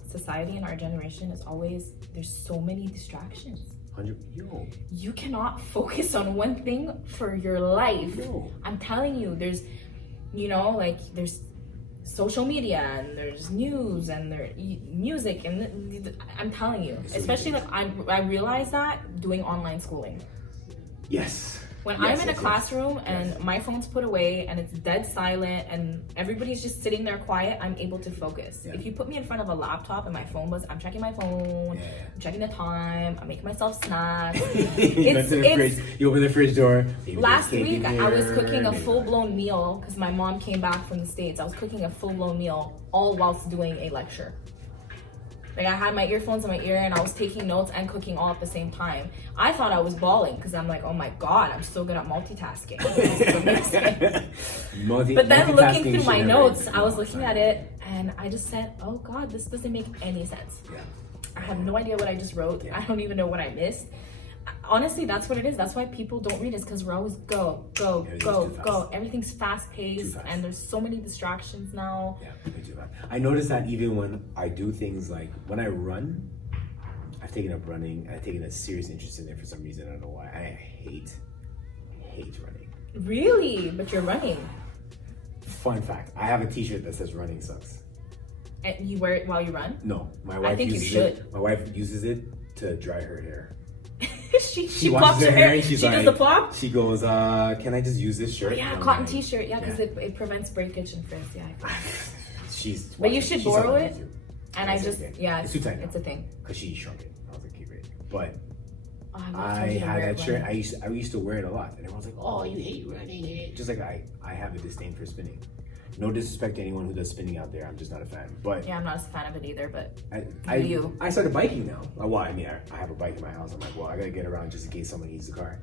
society and our generation is always, there's so many distractions. You cannot focus on one thing for your life. No. I'm telling you, there's social media and there's news and there's music and I'm telling you, especially I realize that doing online schooling. Yes. When I'm in a classroom and my phone's put away and it's dead silent and everybody's just sitting there quiet, I'm able to focus. Yeah. If you put me in front of a laptop and my phone was, I'm checking my phone, I'm checking the time, I'm making myself snacks. You open the fridge door. Last week, I was cooking a full-blown meal because my mom came back from the States. I was cooking a full-blown meal all whilst doing a lecture. I had my earphones in my ear and I was taking notes and cooking all at the same time. I thought I was bawling because I'm like, "Oh my God, I'm so good at multitasking." But then looking through my notes, I was looking at it and I just said, "Oh God, this doesn't make any sense." Yeah. I have no idea what I just wrote. I don't even know what I missed. Honestly, that's what it is. That's why people don't read, is because we're always go. Everything's fast paced and there's so many distractions now. Yeah, way too fast. I notice that even when I do things when I run, I've taken up running. I've taken a serious interest in it for some reason. I don't know why. I hate running. Really? But you're running. Fun fact, I have a t-shirt that says "Running sucks." And you wear it while you run? No, my wife I think uses you should. it. My wife uses it to dry her hair. she washes plops her hair. and she's She like, does the plop. She goes, can I just use this shirt? Yeah, And I'm cotton like, t-shirt. Yeah, because it prevents breakage and frizz. Yeah. She's. But you should she's borrow something it. to do. And I It's just, okay. yeah, It's too tight it's now. a thing. Because she shrunk it. I was like, okay, great. But Oh, I I told you to had wear that it shirt. when- I used to wear it a lot, and everyone's like, "Oh, you hate running it." Just like I have a disdain for spinning. No disrespect to anyone who does spinning out there. I'm just not a fan. But Yeah, I'm not a fan of it either, but I started biking now. Well, I mean, I have a bike in my house. I'm like, well, I gotta get around just in case someone needs the car,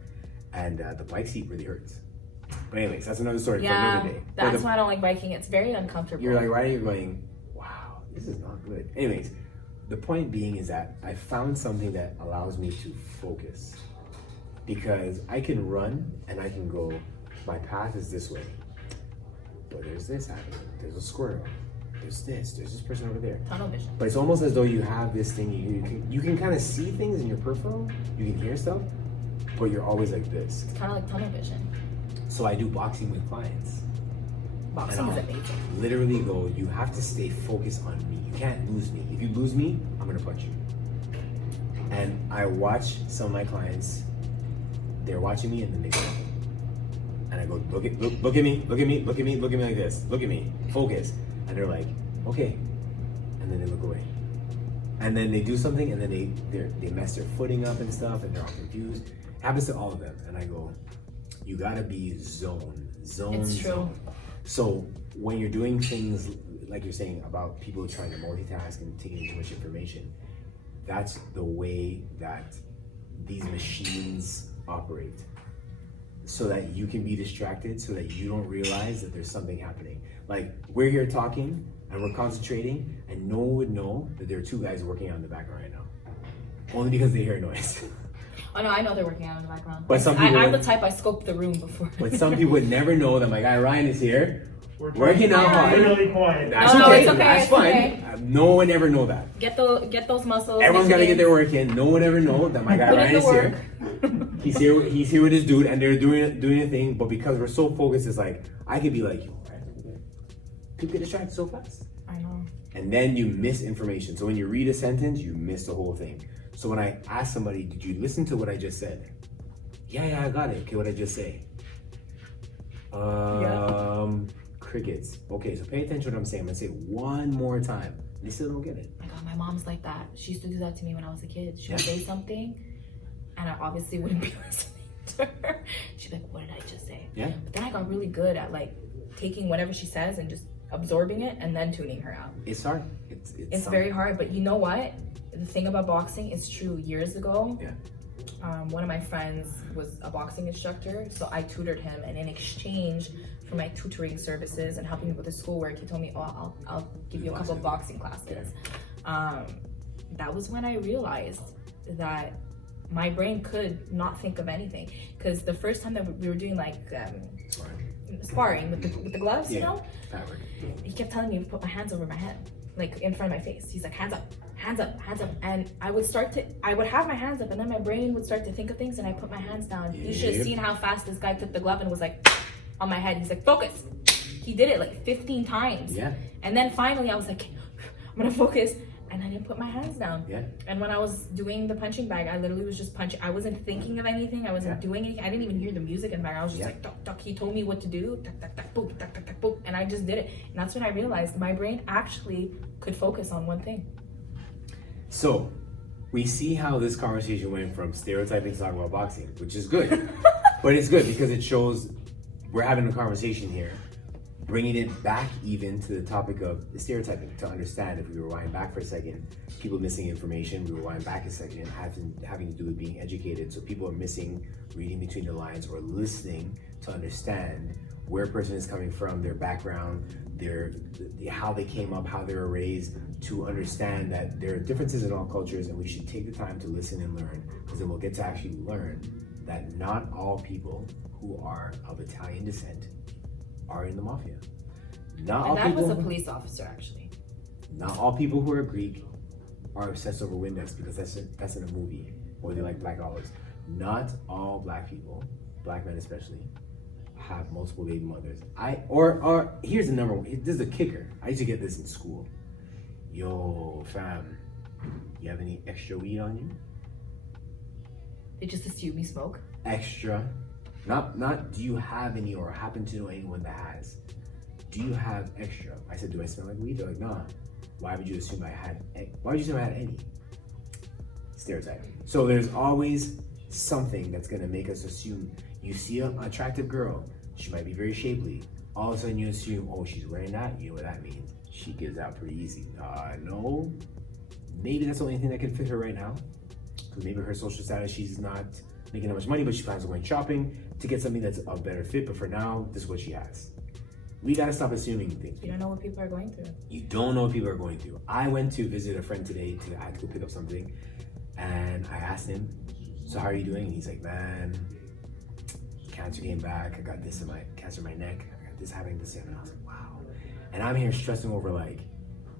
and the bike seat really hurts. But anyways, that's another story for yeah, another day. that's why I don't like biking. It's very uncomfortable. You're like riding, you're going, wow, this is not good. Anyways, the point being is that I found something that allows me to focus. Because I can run and I can go, my path is this way. But there's this happening. There's a squirrel. There's this person over there. Tunnel vision. But it's almost as though you have this thing, you can kind of see things in your peripheral, you can hear stuff, but you're always like this. It's kind of like tunnel vision. So I do boxing with clients. Boxing And is I'll amazing. literally go, you have to stay focused on me. You can't lose me. If you lose me, I'm gonna punch you. And I watch some of my clients, they're watching me and then they go. And I go, look at me like this. Look at me, focus. And they're like, okay. And then they look away. And then they do something and then they mess their footing up and stuff and they're all confused. Happens to all of them. And I go, you gotta be zone. It's true. Zone. So when you're doing things like you're saying about people trying to multitask and taking in too much information, that's the way that these machines operate. So that you can be distracted, so that you don't realize that there's something happening. Like we're here talking and we're concentrating and no one would know that there are two guys working out in the background right now. Only because they hear noise. Oh no, I know they're working out in the background. But some people I'm the would- type I scope the room before. But some people would never know that my guy Ryan is here, working out hard. Really quiet. That's No, okay. it's okay, That's it's fine. okay. No one ever know that. Get those muscles. Everyone's get gotta get it their work in. No one ever know that my guy Put in Ryan the is here. He's here with his dude, and they're doing a thing. But because we're so focused, it's like I could be like, yo, Ryan, people get distracted so fast, I know. and then you miss information. So when you read a sentence, you miss the whole thing. So when I ask somebody, did you listen to what I just said? Yeah, I got it. Okay, what I just say? Crickets. Okay, so pay attention to what I'm saying. I'm gonna say it one more time. They still don't get it. My God, my mom's like that. She used to do that to me when I was a kid. She would say something, and I obviously wouldn't be listening to her. She'd be like, "What did I just say?" Yeah. But then I got really good at like taking whatever she says and just absorbing it and then tuning her out. It's hard. It's very hard, but you know what? The thing about boxing is true. Years ago, Yeah. one of my friends was a boxing instructor, so I tutored him, and in exchange for my tutoring services and helping me with his schoolwork, he told me, "Oh, I'll give you a couple of boxing classes." That was when I realized that my brain could not think of anything, because the first time that we were doing like sparring with the gloves, you know, he kept telling me to put my hands over my head, like in front of my face. He's like, hands up, hands up, hands up. And I would have my hands up, and then my brain would start to think of things, and I put my hands down. You should have seen how fast this guy took the glove and was like on my head. He's like, focus. He did it like 15 times. Yeah. And then finally I was like, I'm gonna focus. And I didn't put my hands down. Yeah. And when I was doing the punching bag, I literally was just punching. I wasn't thinking of anything. I wasn't doing anything. I didn't even hear the music in the back. I was just like, tuck, tuck. He told me what to do. Tuck, tuck, tuck, boop, tuck, tuck, tuck, boop. And I just did it. And that's when I realized my brain actually could focus on one thing. So we see how this conversation went from stereotyping to talking about boxing, which is good. But it's good because it shows we're having a conversation here, bringing it back even to the topic of the stereotyping, to understand. If we rewind back for a second, people missing information, we rewind back a second, having to do with being educated. So people are missing reading between the lines or listening to understand where a person is coming from, their background, how they came up, how they were raised, to understand that there are differences in all cultures, and we should take the time to listen and learn, because then we'll get to actually learn that not all people who are of Italian descent are in the mafia. Not all My dad people. was a police officer, actually. Not all people who are Greek are obsessed over Windex, because that's in a movie, or they like black olives. Not all black people, black men especially, have multiple baby mothers. Or here's the number one. This is a kicker. I used to get this in school. Yo, fam, you have any extra weed on you? They just assume you smoke. Extra. Not do you have any or happen to know anyone that has. Do you have extra? I said, do I smell like weed? They're like, nah. Why would you assume I had any? Stereotype. So there's always something that's gonna make us assume. You see an attractive girl, she might be very shapely. All of a sudden you assume, oh, she's wearing that, you know what that means. She gives out pretty easy. No. Maybe that's the only thing that can fit her right now. Because maybe her social status, she's not making that much money, but she plans on going shopping to get something that's a better fit. But for now, this is what she has. We gotta stop assuming things. You don't know what people are going through. You don't know what people are going through. I went to visit a friend today I had to go pick up something. And I asked him, so how are you doing? And he's like, man, cancer came back. I got this in my cancer in my neck. I got this happening this and I was like, wow. And I'm here stressing over like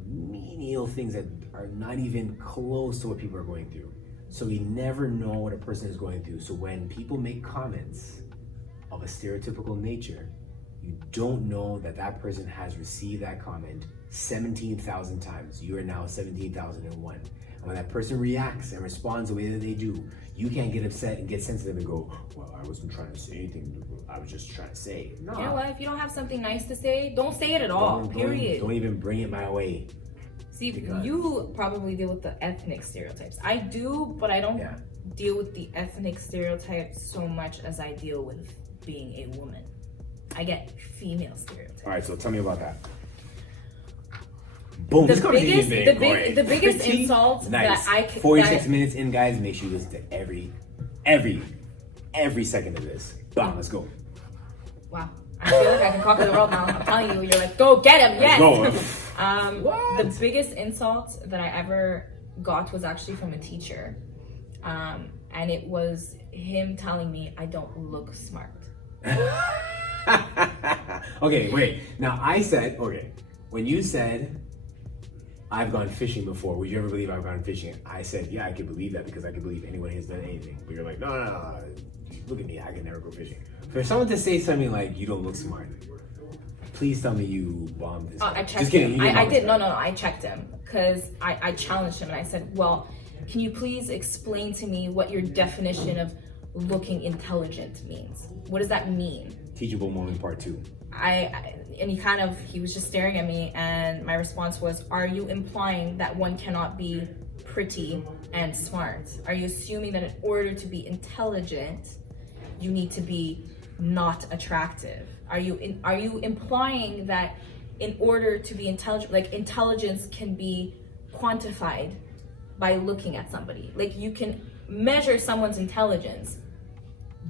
menial things that are not even close to what people are going through. So we never know what a person is going through. So when people make comments of a stereotypical nature, you don't know that that person has received that comment 17,000 times. You are now 17,001. And when that person reacts and responds the way that they do, you can't get upset and get sensitive and go, well, I wasn't trying to say anything. I was just trying to say. No. You know what? If you don't have something nice to say, don't say it at all. Period. Don't even bring it my way. See, you probably deal with the ethnic stereotypes. I do, but I don't deal with the ethnic stereotypes so much as I deal with being a woman. I get female stereotypes. All right, so tell me about that. Boom. The biggest insult nice. that I can. 46 minutes in, guys. Make sure you listen to every second of this. Bam, let's go. Wow. I feel like I can conquer the world now. I'm telling you, you're like, go get him, yes. Go. The biggest insult that I ever got was actually from a teacher. And it was him telling me I don't look smart. Okay, wait. Now I said, when you said I've gone fishing before, would you ever believe I've gone fishing? I said, yeah, I could believe that because I could believe anyone has done anything. But you're like, no. Look at me, I can never go fishing. For someone to say something like you don't look smart, please tell me you bombed this guy. I checked Just kidding, him. I did. No. I checked him because I challenged him and I said, well, can you please explain to me what your definition of looking intelligent means? What does that mean? Teachable moment part 2. And he was just staring at me and my response was, are you implying that one cannot be pretty and smart? Are you assuming that in order to be intelligent, you need to be not attractive? Are you implying that in order to be intelligent, like intelligence can be quantified by looking at somebody? Like you can measure someone's intelligence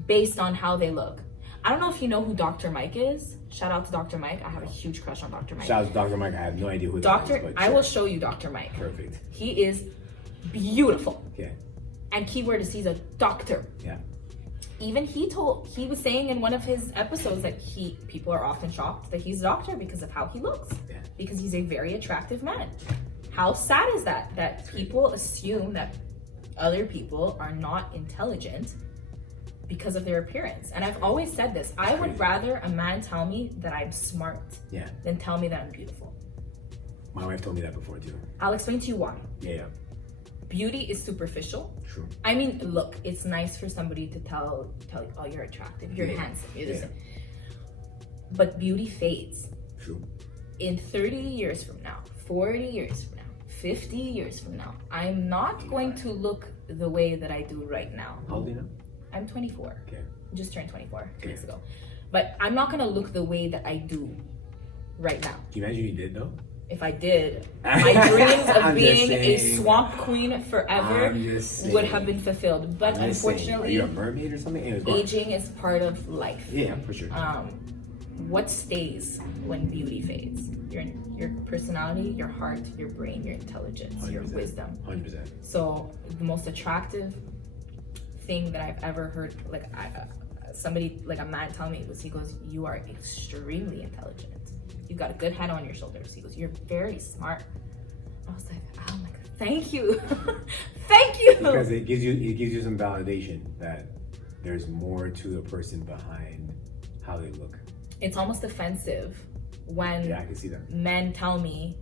based on how they look. I don't know if you know who Dr. Mike is. Shout out to Dr. Mike. I have a huge crush on Dr. Mike. Shout out to Dr. Mike. I have no idea who that is. I will show you Dr. Mike. Perfect. He is beautiful. Yeah. And keyword is he's a doctor. Yeah. Even he was saying in one of his episodes that people are often shocked that he's a doctor because of how he looks. Yeah. Because he's a very attractive man. How sad is that? That people assume that other people are not intelligent because of their appearance. And I've always said this. I would rather a man tell me that I'm smart than tell me that I'm beautiful. My wife told me that before too. I'll explain to you why. Yeah. Beauty is superficial. True. I mean, look, it's nice for somebody to tell you, oh, you're attractive, you're handsome, you're this. But beauty fades. True. In 30 years from now, 40 years from now, 50 years from now, I'm not going to look the way that I do right now. How old are you now? I'm 24. Okay. I just turned 24 2 weeks ago. But I'm not gonna look the way that I do right now. Can you imagine you did though? If I did, my dreams of being a swamp queen forever would have been fulfilled. But unfortunately, are you a mermaid or something? Aging is part of life. Yeah, for sure. What stays when beauty fades? Your personality, your heart, your brain, your intelligence, 100%, your wisdom. 100%. So the most attractive thing that I've ever heard, like somebody, like a man tell me was, he goes, you are extremely intelligent. You've got a good head on your shoulders. He goes, you're very smart. I was like, oh my God, thank you. Thank you. Because it gives you some validation that there's more to the person behind how they look. It's almost offensive when I can see that. Men tell me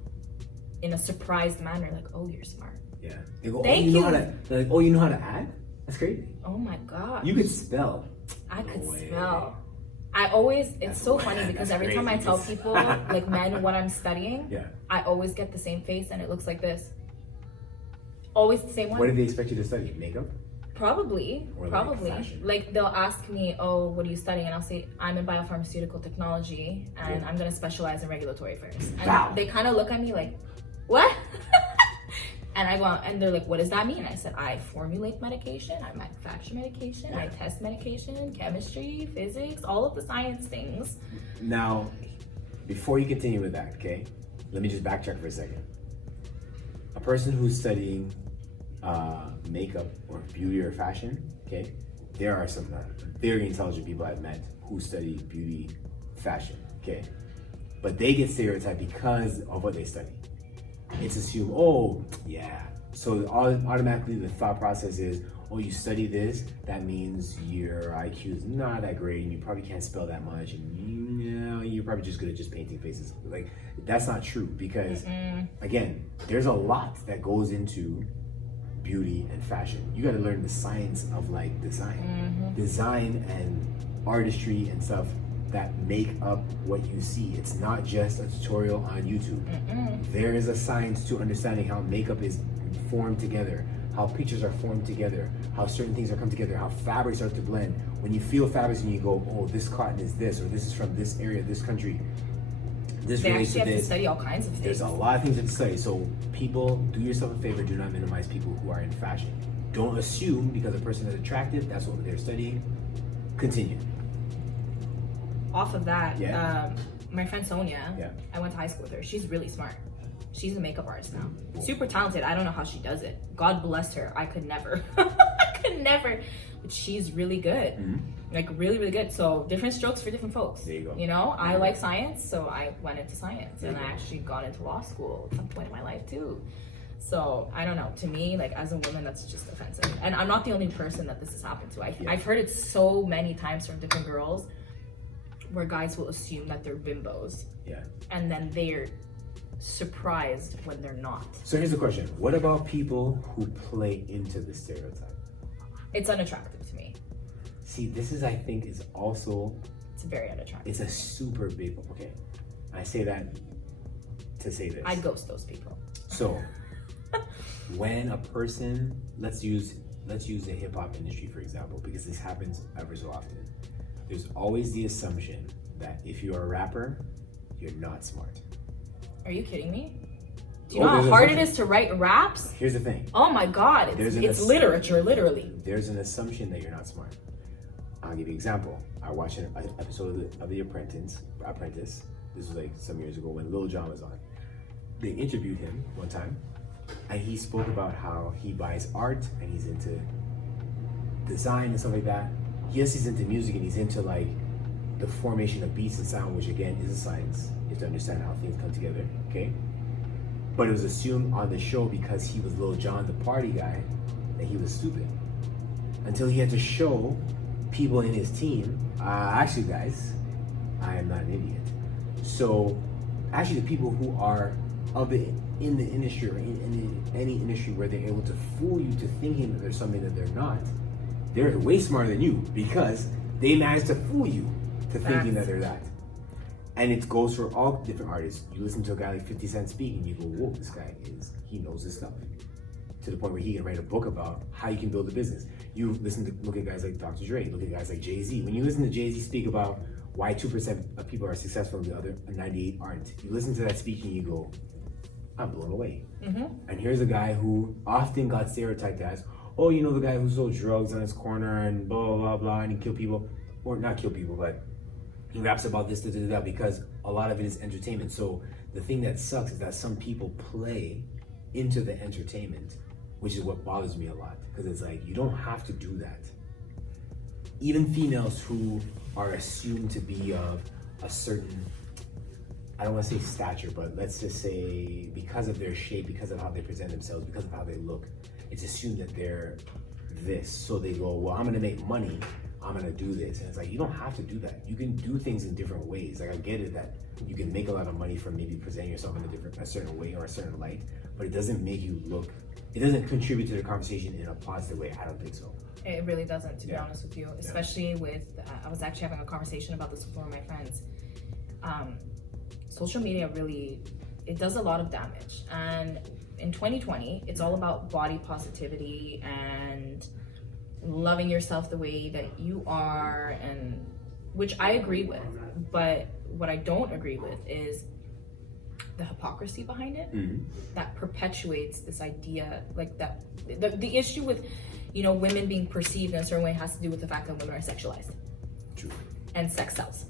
in a surprised manner, like, oh, you're smart. Yeah. They go, Thank you you. know how to, they're like, oh, you know how to add? That's crazy. Oh my god. You could spell. I could way. spell. I always, it's That's so wild. funny because That's every time I crazy. tell people, like men, what I'm studying, Yeah. I always get the same face and it looks like this. Always the same one. What did they expect you to study? Makeup? Probably. Or like Probably. fashion? Like they'll ask me, oh, what are you studying? And I'll say, I'm in biopharmaceutical technology and Yeah. I'm going to specialize in regulatory affairs. And Wow. they kind of look at me like, what? And I go, and they're like, what does that mean? I said, I formulate medication, I manufacture medication, I test medication, chemistry, physics, all of the science things. Now, before you continue with that, okay, let me just backtrack for a second. A person who's studying makeup or beauty or fashion, okay, there are some very intelligent people I've met who study beauty, fashion, okay, but they get stereotyped because of what they study. It's assumed, oh, yeah. So automatically the thought process is, oh, you study this, that means your IQ is not that great and you probably can't spell that much and you're probably just good at just painting faces. Like, that's not true because, again, there's a lot that goes into beauty and fashion. You got to learn the science of like design and artistry and stuff that make up what you see. It's not just a tutorial on YouTube. There is a science to understanding how makeup is formed together, how pictures are formed together, how certain things are come together, how fabrics are to blend. When you feel fabrics and you go, oh, this cotton is this, or this is from this area, this country, this They relates actually to have to this. study all kinds of things. There's a lot of things to study. So people, do yourself a favor, do not minimize people who are in fashion. Don't assume because a person is attractive, that's what they're studying. Continue. Off of that, Yeah. my friend Sonia, Yeah. I went to high school with her. She's really smart. She's a makeup artist now. Super talented. I don't know how she does it. God bless her. I could never. I could never. But she's really good. Like really, really good. So different strokes for different folks. There you go. You know, I like science, so I went into science. There And you I go. actually got into law school at some point in my life too. So I don't know. To me, like as a woman, that's just offensive. And I'm not the only person that this has happened to. I've heard it so many times from different girls where guys will assume that they're bimbos. Yeah. And then they're surprised when they're not. So here's the question. What about people who play into the stereotype? It's unattractive to me. See, this is, I think, is also, It's very unattractive. it's a super big, okay. I say that to say this. I'd ghost those people. So, when a person, let's use the hip hop industry for example, because this happens ever so often. There's always the assumption that if you're a rapper, you're not smart. Are you kidding me? Do you Oh, know how there's hard it assumption. is to write raps? Here's the thing. Oh my god, There's an it's ass- literature, literally. There's an assumption that you're not smart. I'll give you an example. I watched an episode of The Apprentice. This was like some years ago when Lil Jon was on. They interviewed him one time, and he spoke about how he buys art and he's into design and stuff like that. Yes, he's into music and he's into like the formation of beats and sound, which again is a science. You have to understand how things come together, okay? But it was assumed on the show because he was Lil Jon, the party guy, that he was stupid. Until he had to show people in his team, actually guys, I am not an idiot. So actually the people who are in the industry or in any industry where they're able to fool you to thinking that there's something that they're not, they're way smarter than you because they managed to fool you to thinking that they're that. And it goes for all different artists. You listen to a guy like 50 Cent speak and you go, whoa, this guy he knows his stuff. To the point where he can write a book about how you can build a business. You look at guys like Dr. Dre, look at guys like Jay-Z. When you listen to Jay-Z speak about why 2% of people are successful and the other 98 aren't, you listen to that speech and you go, I'm blown away. And here's a guy who often got stereotyped as, oh, you know, the guy who sold drugs on his corner and blah, blah, blah, blah, and he killed people. Or not kill people, but he raps about this, that, because a lot of it is entertainment. So the thing that sucks is that some people play into the entertainment, which is what bothers me a lot. Because it's like, you don't have to do that. Even females who are assumed to be of a certain, I don't want to say stature, but let's just say because of their shape, because of how they present themselves, because of how they look, it's assumed that they're this. So they go, well, I'm going to make money, I'm going to do this. And it's like, you don't have to do that. You can do things in different ways. Like, I get it that you can make a lot of money from maybe presenting yourself in a certain way or a certain light, but it doesn't make you look. It doesn't contribute to the conversation in a positive way. I don't think so. It really doesn't, to be honest with you. Especially with, I was actually having a conversation about this with one of my friends. Social media really, it does a lot of damage. And in 2020, it's all about body positivity and loving yourself the way that you are, and which I agree with. But what I don't agree with is the hypocrisy behind it that perpetuates this idea, like that the issue with, you know, women being perceived in a certain way has to do with the fact that women are sexualized. True. And sex sells.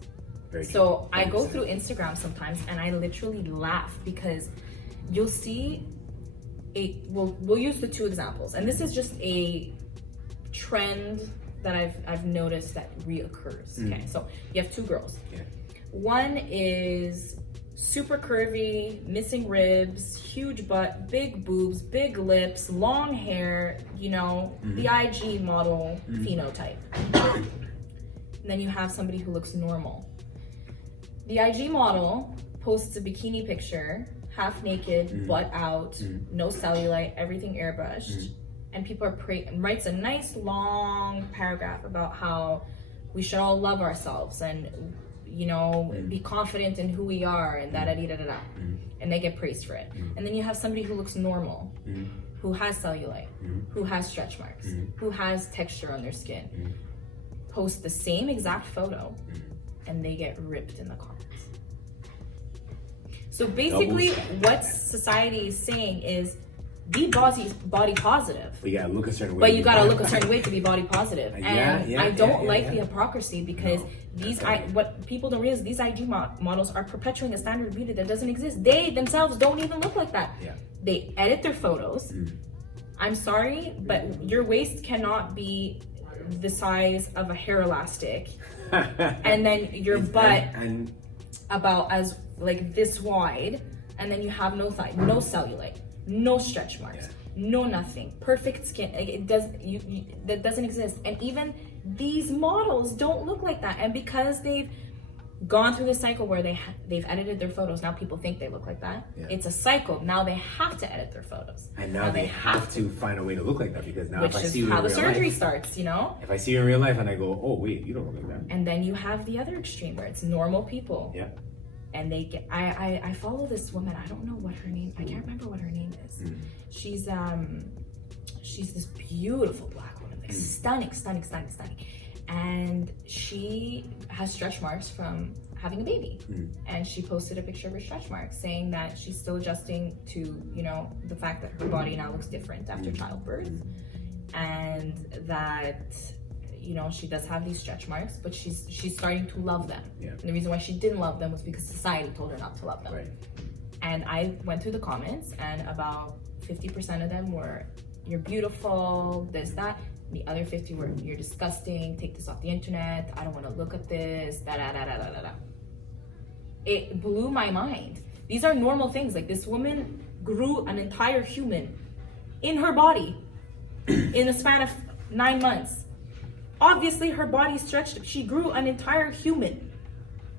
Very So true. I go through Instagram sometimes and I literally laugh because you'll see we'll use the two examples, and this is just a trend that I've noticed that reoccurs. Okay, so you have two girls. One is super curvy, missing ribs, huge butt, big boobs, big lips, long hair, you know, the IG model phenotype. And then you have somebody who looks normal. The IG model posts a bikini picture, half naked, butt out, no cellulite, everything airbrushed. And people are writes a nice long paragraph about how we should all love ourselves and, you know, be confident in who we are and da-da-dee-da-da-da. And they get praised for it. And then you have somebody who looks normal, who has cellulite, who has stretch marks, who has texture on their skin, post the same exact photo, and they get ripped in the comments. So basically what society is saying is be body positive. But you gotta look a certain way. But you gotta look a certain way to be body positive. And I don't like the hypocrisy because what people don't realize, these IG models are perpetuating a standard of beauty that doesn't exist. They themselves don't even look like that. They edit their photos. I'm sorry, but your waist cannot be the size of a hair elastic. And then your butt about as like this wide, and then you have no thigh, no cellulite, no stretch marks, no nothing, perfect skin. Like it does, that doesn't exist. And even these models don't look like that. And because they've gone through the cycle where they've edited their photos, now people think they look like that. It's a cycle. Now they have to edit their photos, and now they have to find a way to look like that, because now which if I is see you how in the real surgery life, starts. You know. if I see you in real life and I go, oh wait, you don't look like that. And then you have the other extreme where it's normal people. And they get, I follow this woman, I don't know what her name, I can't remember what her name is. She's this beautiful black woman, like stunning. And she has stretch marks from having a baby. And she posted a picture of her stretch marks saying that she's still adjusting to, you know, the fact that her body now looks different after childbirth. And that, you know, she does have these stretch marks, but she's starting to love them. And the reason why she didn't love them was because society told her not to love them. And I went through the comments, and about 50% of them were, you're beautiful, this, that. The other 50 were, you're disgusting, take this off the internet, I don't want to look at this, da-da-da-da-da-da. It blew my mind. These are normal things. Like, this woman grew an entire human in her body in the span of 9 months. Obviously, her body stretched. She grew an entire human.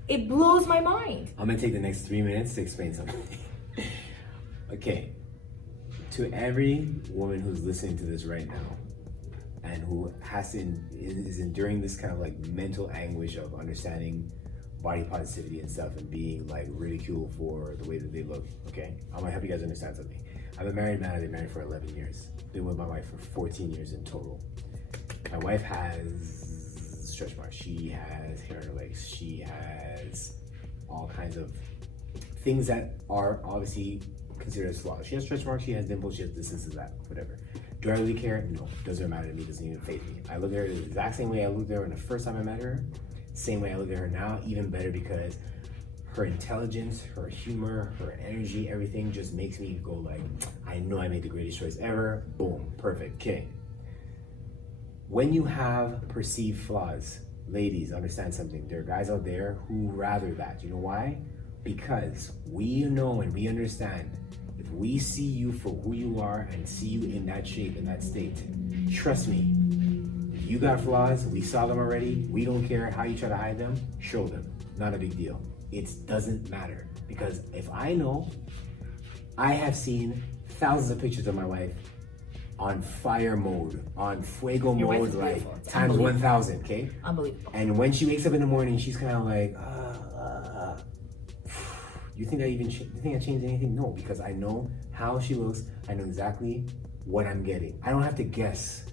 It blows my mind. I'm gonna take the next 3 minutes to explain something. Okay, to every woman who's listening to this right now, and who is enduring this kind of like mental anguish of understanding body positivity and stuff, and being like ridiculed for the way that they look. Okay, I'm gonna help you guys understand something. I'm a married man. I've been married for 11 years. Been with my wife for 14 years in total. My wife has stretch marks. She has hair on her legs. She has all kinds of things that are obviously considered as flaws. She has stretch marks. She has dimples. She has this, that, whatever. Do I really care? No. Doesn't matter to me. Doesn't even faze me. I look at her the exact same way I looked at her the first time I met her. Same way I look at her now. Even better, because her intelligence, her humor, her energy, everything just makes me go like, I know I made the greatest choice ever. Boom. Perfect. Okay. When you have perceived flaws, ladies, understand something. There are guys out there who rather that. You know why? Because we know and we understand, if we see you for who you are and see you in that shape, in that state, trust me, if you got flaws, we saw them already. We don't care how you try to hide them. Show them. Not a big deal. It doesn't matter. Because if I know, I have seen thousands of pictures of my wife on fire mode, on fuego Your wife mode, is like beautiful. It's times 1,000, okay? Unbelievable. And when she wakes up in the morning, she's kind of like, you think you think I changed anything? No, because I know how she looks. I know exactly what I'm getting. I don't have to guess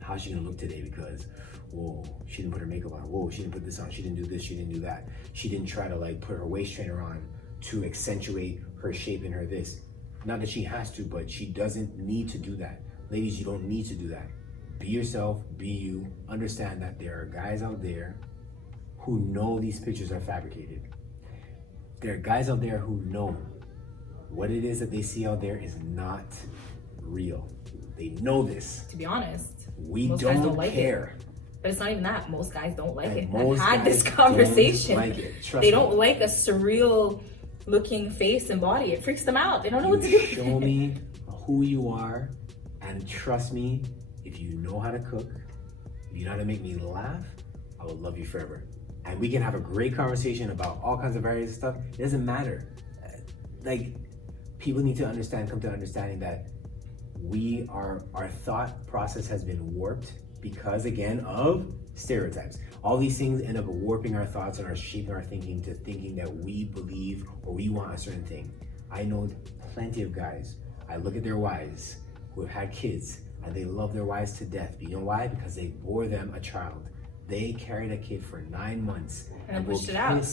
how she's gonna look today because, whoa, she didn't put her makeup on. Whoa, she didn't put this on. She didn't do this. She didn't do that. She didn't try to like put her waist trainer on to accentuate her shape and her this. Not that she has to, but she doesn't need to do that. Ladies, you don't need to do that. Be yourself, be you. Understand that there are guys out there who know these pictures are fabricated. There are guys out there who know what it is that they see out there is not real. They know this. To be honest, We most guys don't like care. it. But it's not even that. Most guys don't like And it. I've most had this guys conversation. don't like it. Trust They me. don't like a surreal looking face and body. It freaks them out. They don't know what to do. Show me who you are, and trust me, if you know how to cook, if you know how to make me laugh, I will love you forever. And we can have a great conversation about all kinds of various stuff. It doesn't matter. Like, people need to come to understanding that our thought process has been warped because, again, of stereotypes. All these things end up warping our thoughts and shaping our thinking to thinking that we believe or we want a certain thing. I know plenty of guys. I look at their wives who have had kids and they love their wives to death. But you know why? Because they bore them a child. They carried a kid for 9 months And pushed it out.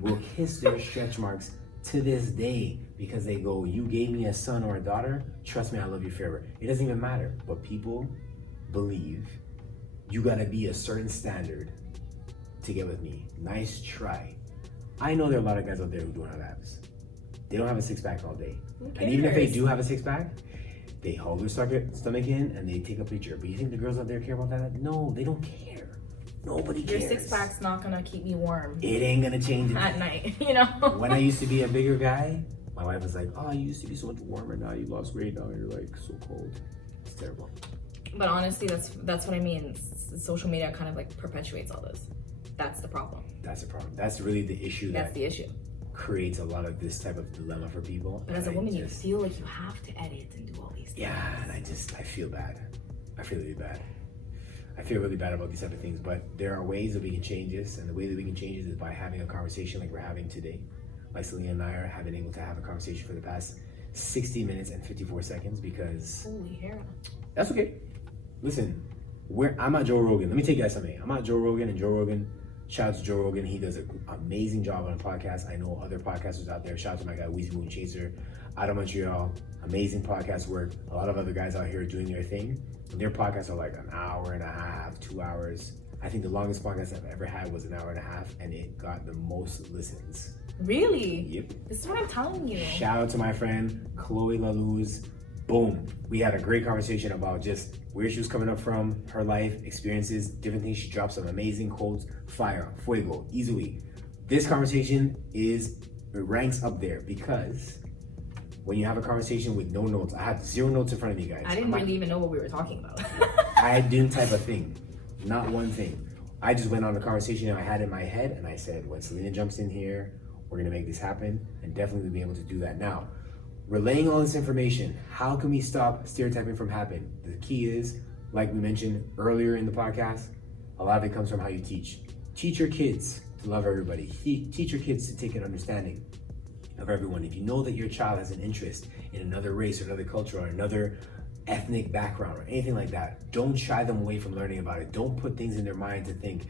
will kiss their stretch marks to this day because they go, you gave me a son or a daughter, trust me, I love you forever. It doesn't even matter, but people believe you gotta be a certain standard to get with me. Nice try. I know there are a lot of guys out there who don't have abs. They don't have a six-pack all day. And even if they do have a six-pack, they hold their stomach in and they take a picture. But you think the girls out there care about that? No, they don't care. Nobody Your cares. six-pack's not gonna keep me warm It ain't gonna change it. at night, you know? When I used to be a bigger guy, my wife was like, oh, you used to be so much warmer, now you lost weight, now you're like so cold. It's terrible. But honestly, that's what I mean. Social media kind of like perpetuates all this. That's the problem. That's the problem. That's really the issue That's that the issue. creates a lot of this type of dilemma for people. But as a And woman, you feel like you have to edit and do all these things. Yeah, and I feel bad. I feel really bad. I feel really bad about these type of things, but there are ways that we can change this, and the way that we can change this is by having a conversation like we're having today. Like Seleena and I have been able to have a conversation for the past 60 minutes and 54 seconds because Holy hell. that's okay. Listen, I'm not Joe Rogan. Let me tell you guys something. I'm not Joe Rogan, and Joe Rogan, shout out to Joe Rogan. He does an amazing job on a podcast. I know other podcasters out there. Shout out to my guy, Weezy Moon Chaser, out of Montreal. Amazing podcast work. A lot of other guys out here doing their thing. And their podcasts are like an hour and a half, 2 hours. I think the longest podcast I've ever had was an hour and a half, and it got the most listens. Really? Yep. This is what I'm telling you. Shout out to my friend, Chloe LaLuz. Boom. We had a great conversation about just where she was coming up from, her life, experiences, different things. She dropped some amazing quotes. Fire, fuego, easily. This conversation ranks up there because when you have a conversation with no notes, I had 0 notes in front of me, guys. I didn't really even know what we were talking about. I didn't type a thing, not one thing. I just went on a conversation I had in my head and I said, when Seleena jumps in here, we're gonna make this happen and definitely be able to do that. Now, relaying all this information, how can we stop stereotyping from happening? The key is, like we mentioned earlier in the podcast, a lot of it comes from how you teach. Teach your kids to love everybody. Teach your kids to take an understanding of everyone. If you know that your child has an interest in another race or another culture or another ethnic background or anything like that, don't shy them away from learning about it. Don't put things in their mind to think,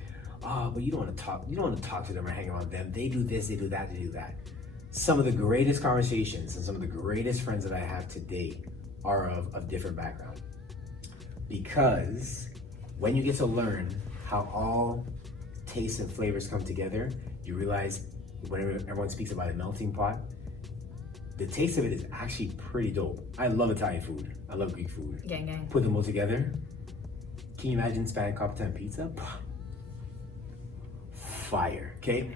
oh, but you don't want to talk to them or hang around them. They do this, they do that, they do that. Some of the greatest conversations and some of the greatest friends that I have today are of different background. Because when you get to learn how all tastes and flavors come together, you realize whenever everyone speaks about a melting pot, the taste of it is actually pretty dope. I love Italian food. I love Greek food. Gang, gang. Put them all together. Can you imagine Spanish Capitan pizza? Fire, okay?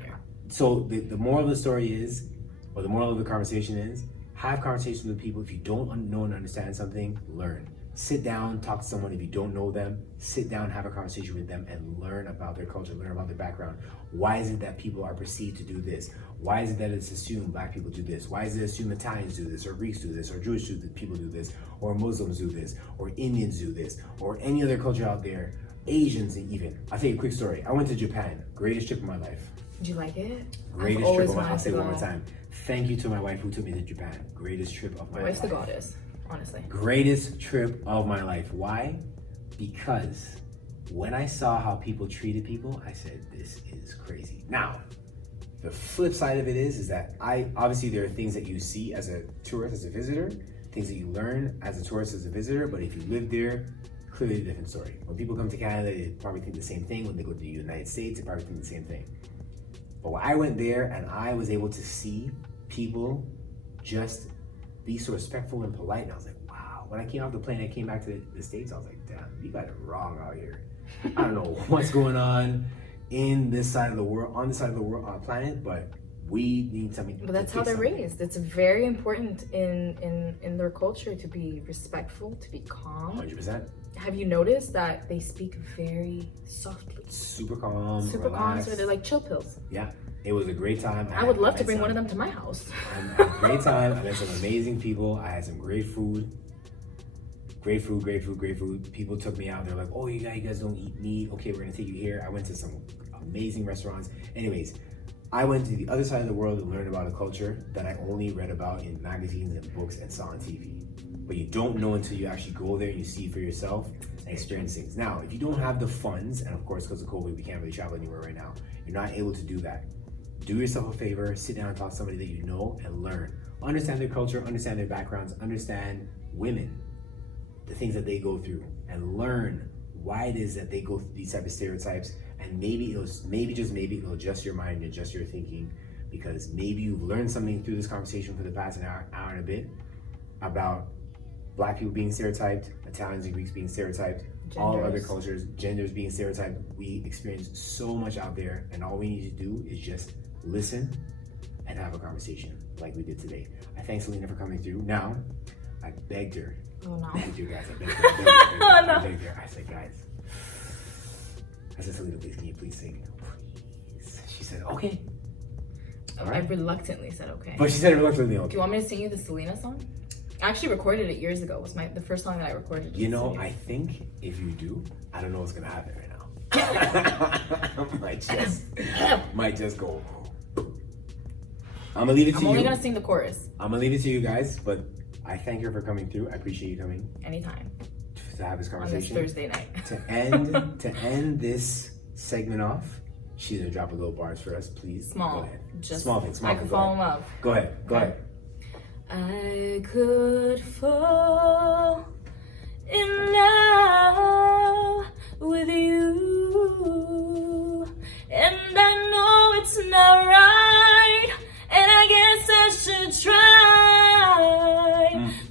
So the moral of the story is, or the moral of the conversation is, have conversations with people. If you don't know and understand something, learn. Sit down, talk to someone if you don't know them. Sit down, have a conversation with them, and learn about their culture, learn about their background. Why is it that people are perceived to do this? Why is it that it's assumed black people do this? Why is it assumed Italians do this, or Greeks do this, or Jewish people do this, or Muslims do this, or Indians do this, or any other culture out there, Asians even. I'll tell you a quick story. I went to Japan, greatest trip of my life. Did you like it? Greatest trip of my life. I'll say it one more time. Thank you to my wife who took me to Japan. Greatest trip of my life. Wife's the goddess, honestly. Greatest trip of my life. Why? Because when I saw how people treated people, I said, this is crazy. Now, the flip side of it is that obviously there are things that you see as a tourist, as a visitor, things that you learn as a tourist, as a visitor, but if you live there, clearly a different story. When people come to Canada, they probably think the same thing. When they go to the United States, they probably think the same thing. But when I went there and I was able to see people just be so respectful and polite, and I was like, wow. When I came off the plane, I came back to the States, I was like, damn, you got it wrong out here. I don't know what's going on in this side of the world, on this side of the world, planet, but we need something. But that's how they're raised. It's very important in their culture to be respectful, to be calm. 100%. Have you noticed that they speak very softly? Super calm, super calm. So they're like chill pills. Yeah, it was a great time. I would love to bring one of them to my house. I had a great time. I met some amazing people. I had some great food. Great food. People took me out. They're like, oh, you guys don't eat meat. Okay, we're gonna take you here. I went to some amazing restaurants. Anyways, I went to the other side of the world and learned about a culture that I only read about in magazines and books and saw on TV. But you don't know until you actually go there and you see for yourself and experience things. Now, if you don't have the funds, and of course, because of COVID, we can't really travel anywhere right now, you're not able to do that. Do yourself a favor, sit down and talk to somebody that you know and learn. Understand their culture, understand their backgrounds, understand women, the things that they go through, and learn why it is that they go through these type of stereotypes. And maybe it'll adjust your mind and adjust your thinking, because maybe you've learned something through this conversation for the past hour and a bit about Black people being stereotyped, Italians and Greeks being stereotyped, all other cultures, genders being stereotyped. We experience so much out there, and all we need to do is just listen and have a conversation like we did today. I thank Seleena for coming through. Now, I begged her. Oh no. I begged her, guys. I begged her. I said, guys. I said, Seleena, please, can you please sing? Please. She said, okay. All right. I reluctantly said okay. But she said reluctantly okay. Do you want me to sing you the Seleena song? I actually recorded it years ago. It was the first song that I recorded. You know, I think if you do, I don't know what's gonna happen right now. might just go. I'm gonna leave it to you. I'm only gonna sing the chorus. I'm gonna leave it to you guys, but I thank her for coming through. I appreciate you coming. Anytime. To have this conversation. On this Thursday night. to end this segment off, she's gonna drop a little bars for us, please. Small. Go ahead. Just small thing. I could fall in love. Go ahead. I could fall in love with you, and I know it's not right, and I guess I should try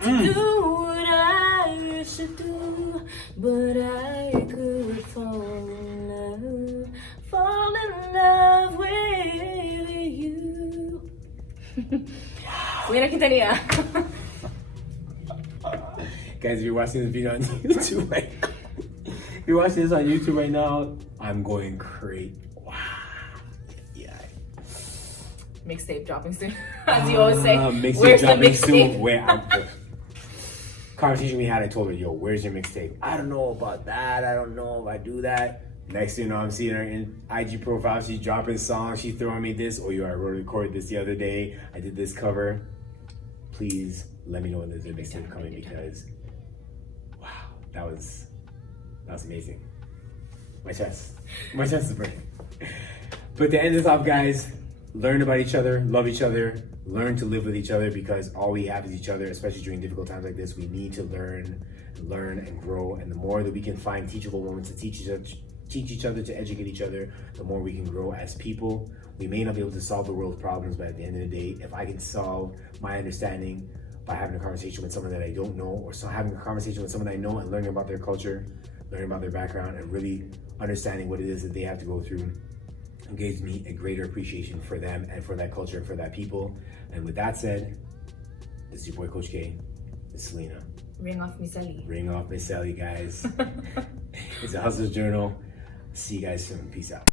to do what I should do, but I could fall in love with you. Seleena Quintanilla. Guys, if you're watching this video on YouTube right now, if you're watching this on YouTube right now, I'm going crazy. Wow. Yeah. Mixtape dropping soon. As you always say. Where's the mixtape? The conversation we had, I told her, yo, where's your mixtape? I don't know about that. I don't know if I do that. Next thing you know, I'm seeing her in IG profile. She's dropping songs. She's throwing me this. Oh, yo, I recorded this the other day. I did this cover. Please let me know when there's a mixtape coming, because wow, that was amazing. My chest is burning. But to end this off, guys, learn about each other, love each other, learn to live with each other, because all we have is each other, especially during difficult times like this. We need to learn and grow, and the more that we can find teachable moments to teach each other, to educate each other, the more we can grow as people. We may not be able to solve the world's problems, but at the end of the day, if I can solve my understanding by having a conversation with someone that I don't know, or having a conversation with someone I know and learning about their culture, learning about their background, and really understanding what it is that they have to go through, it gives me a greater appreciation for them and for that culture and for that people. And with that said, this is your boy Coach K. This is Seleena. Ring off Misali. Ring off Miss Sally, guys. It's a Hustler's Journal. See you guys soon. Peace out.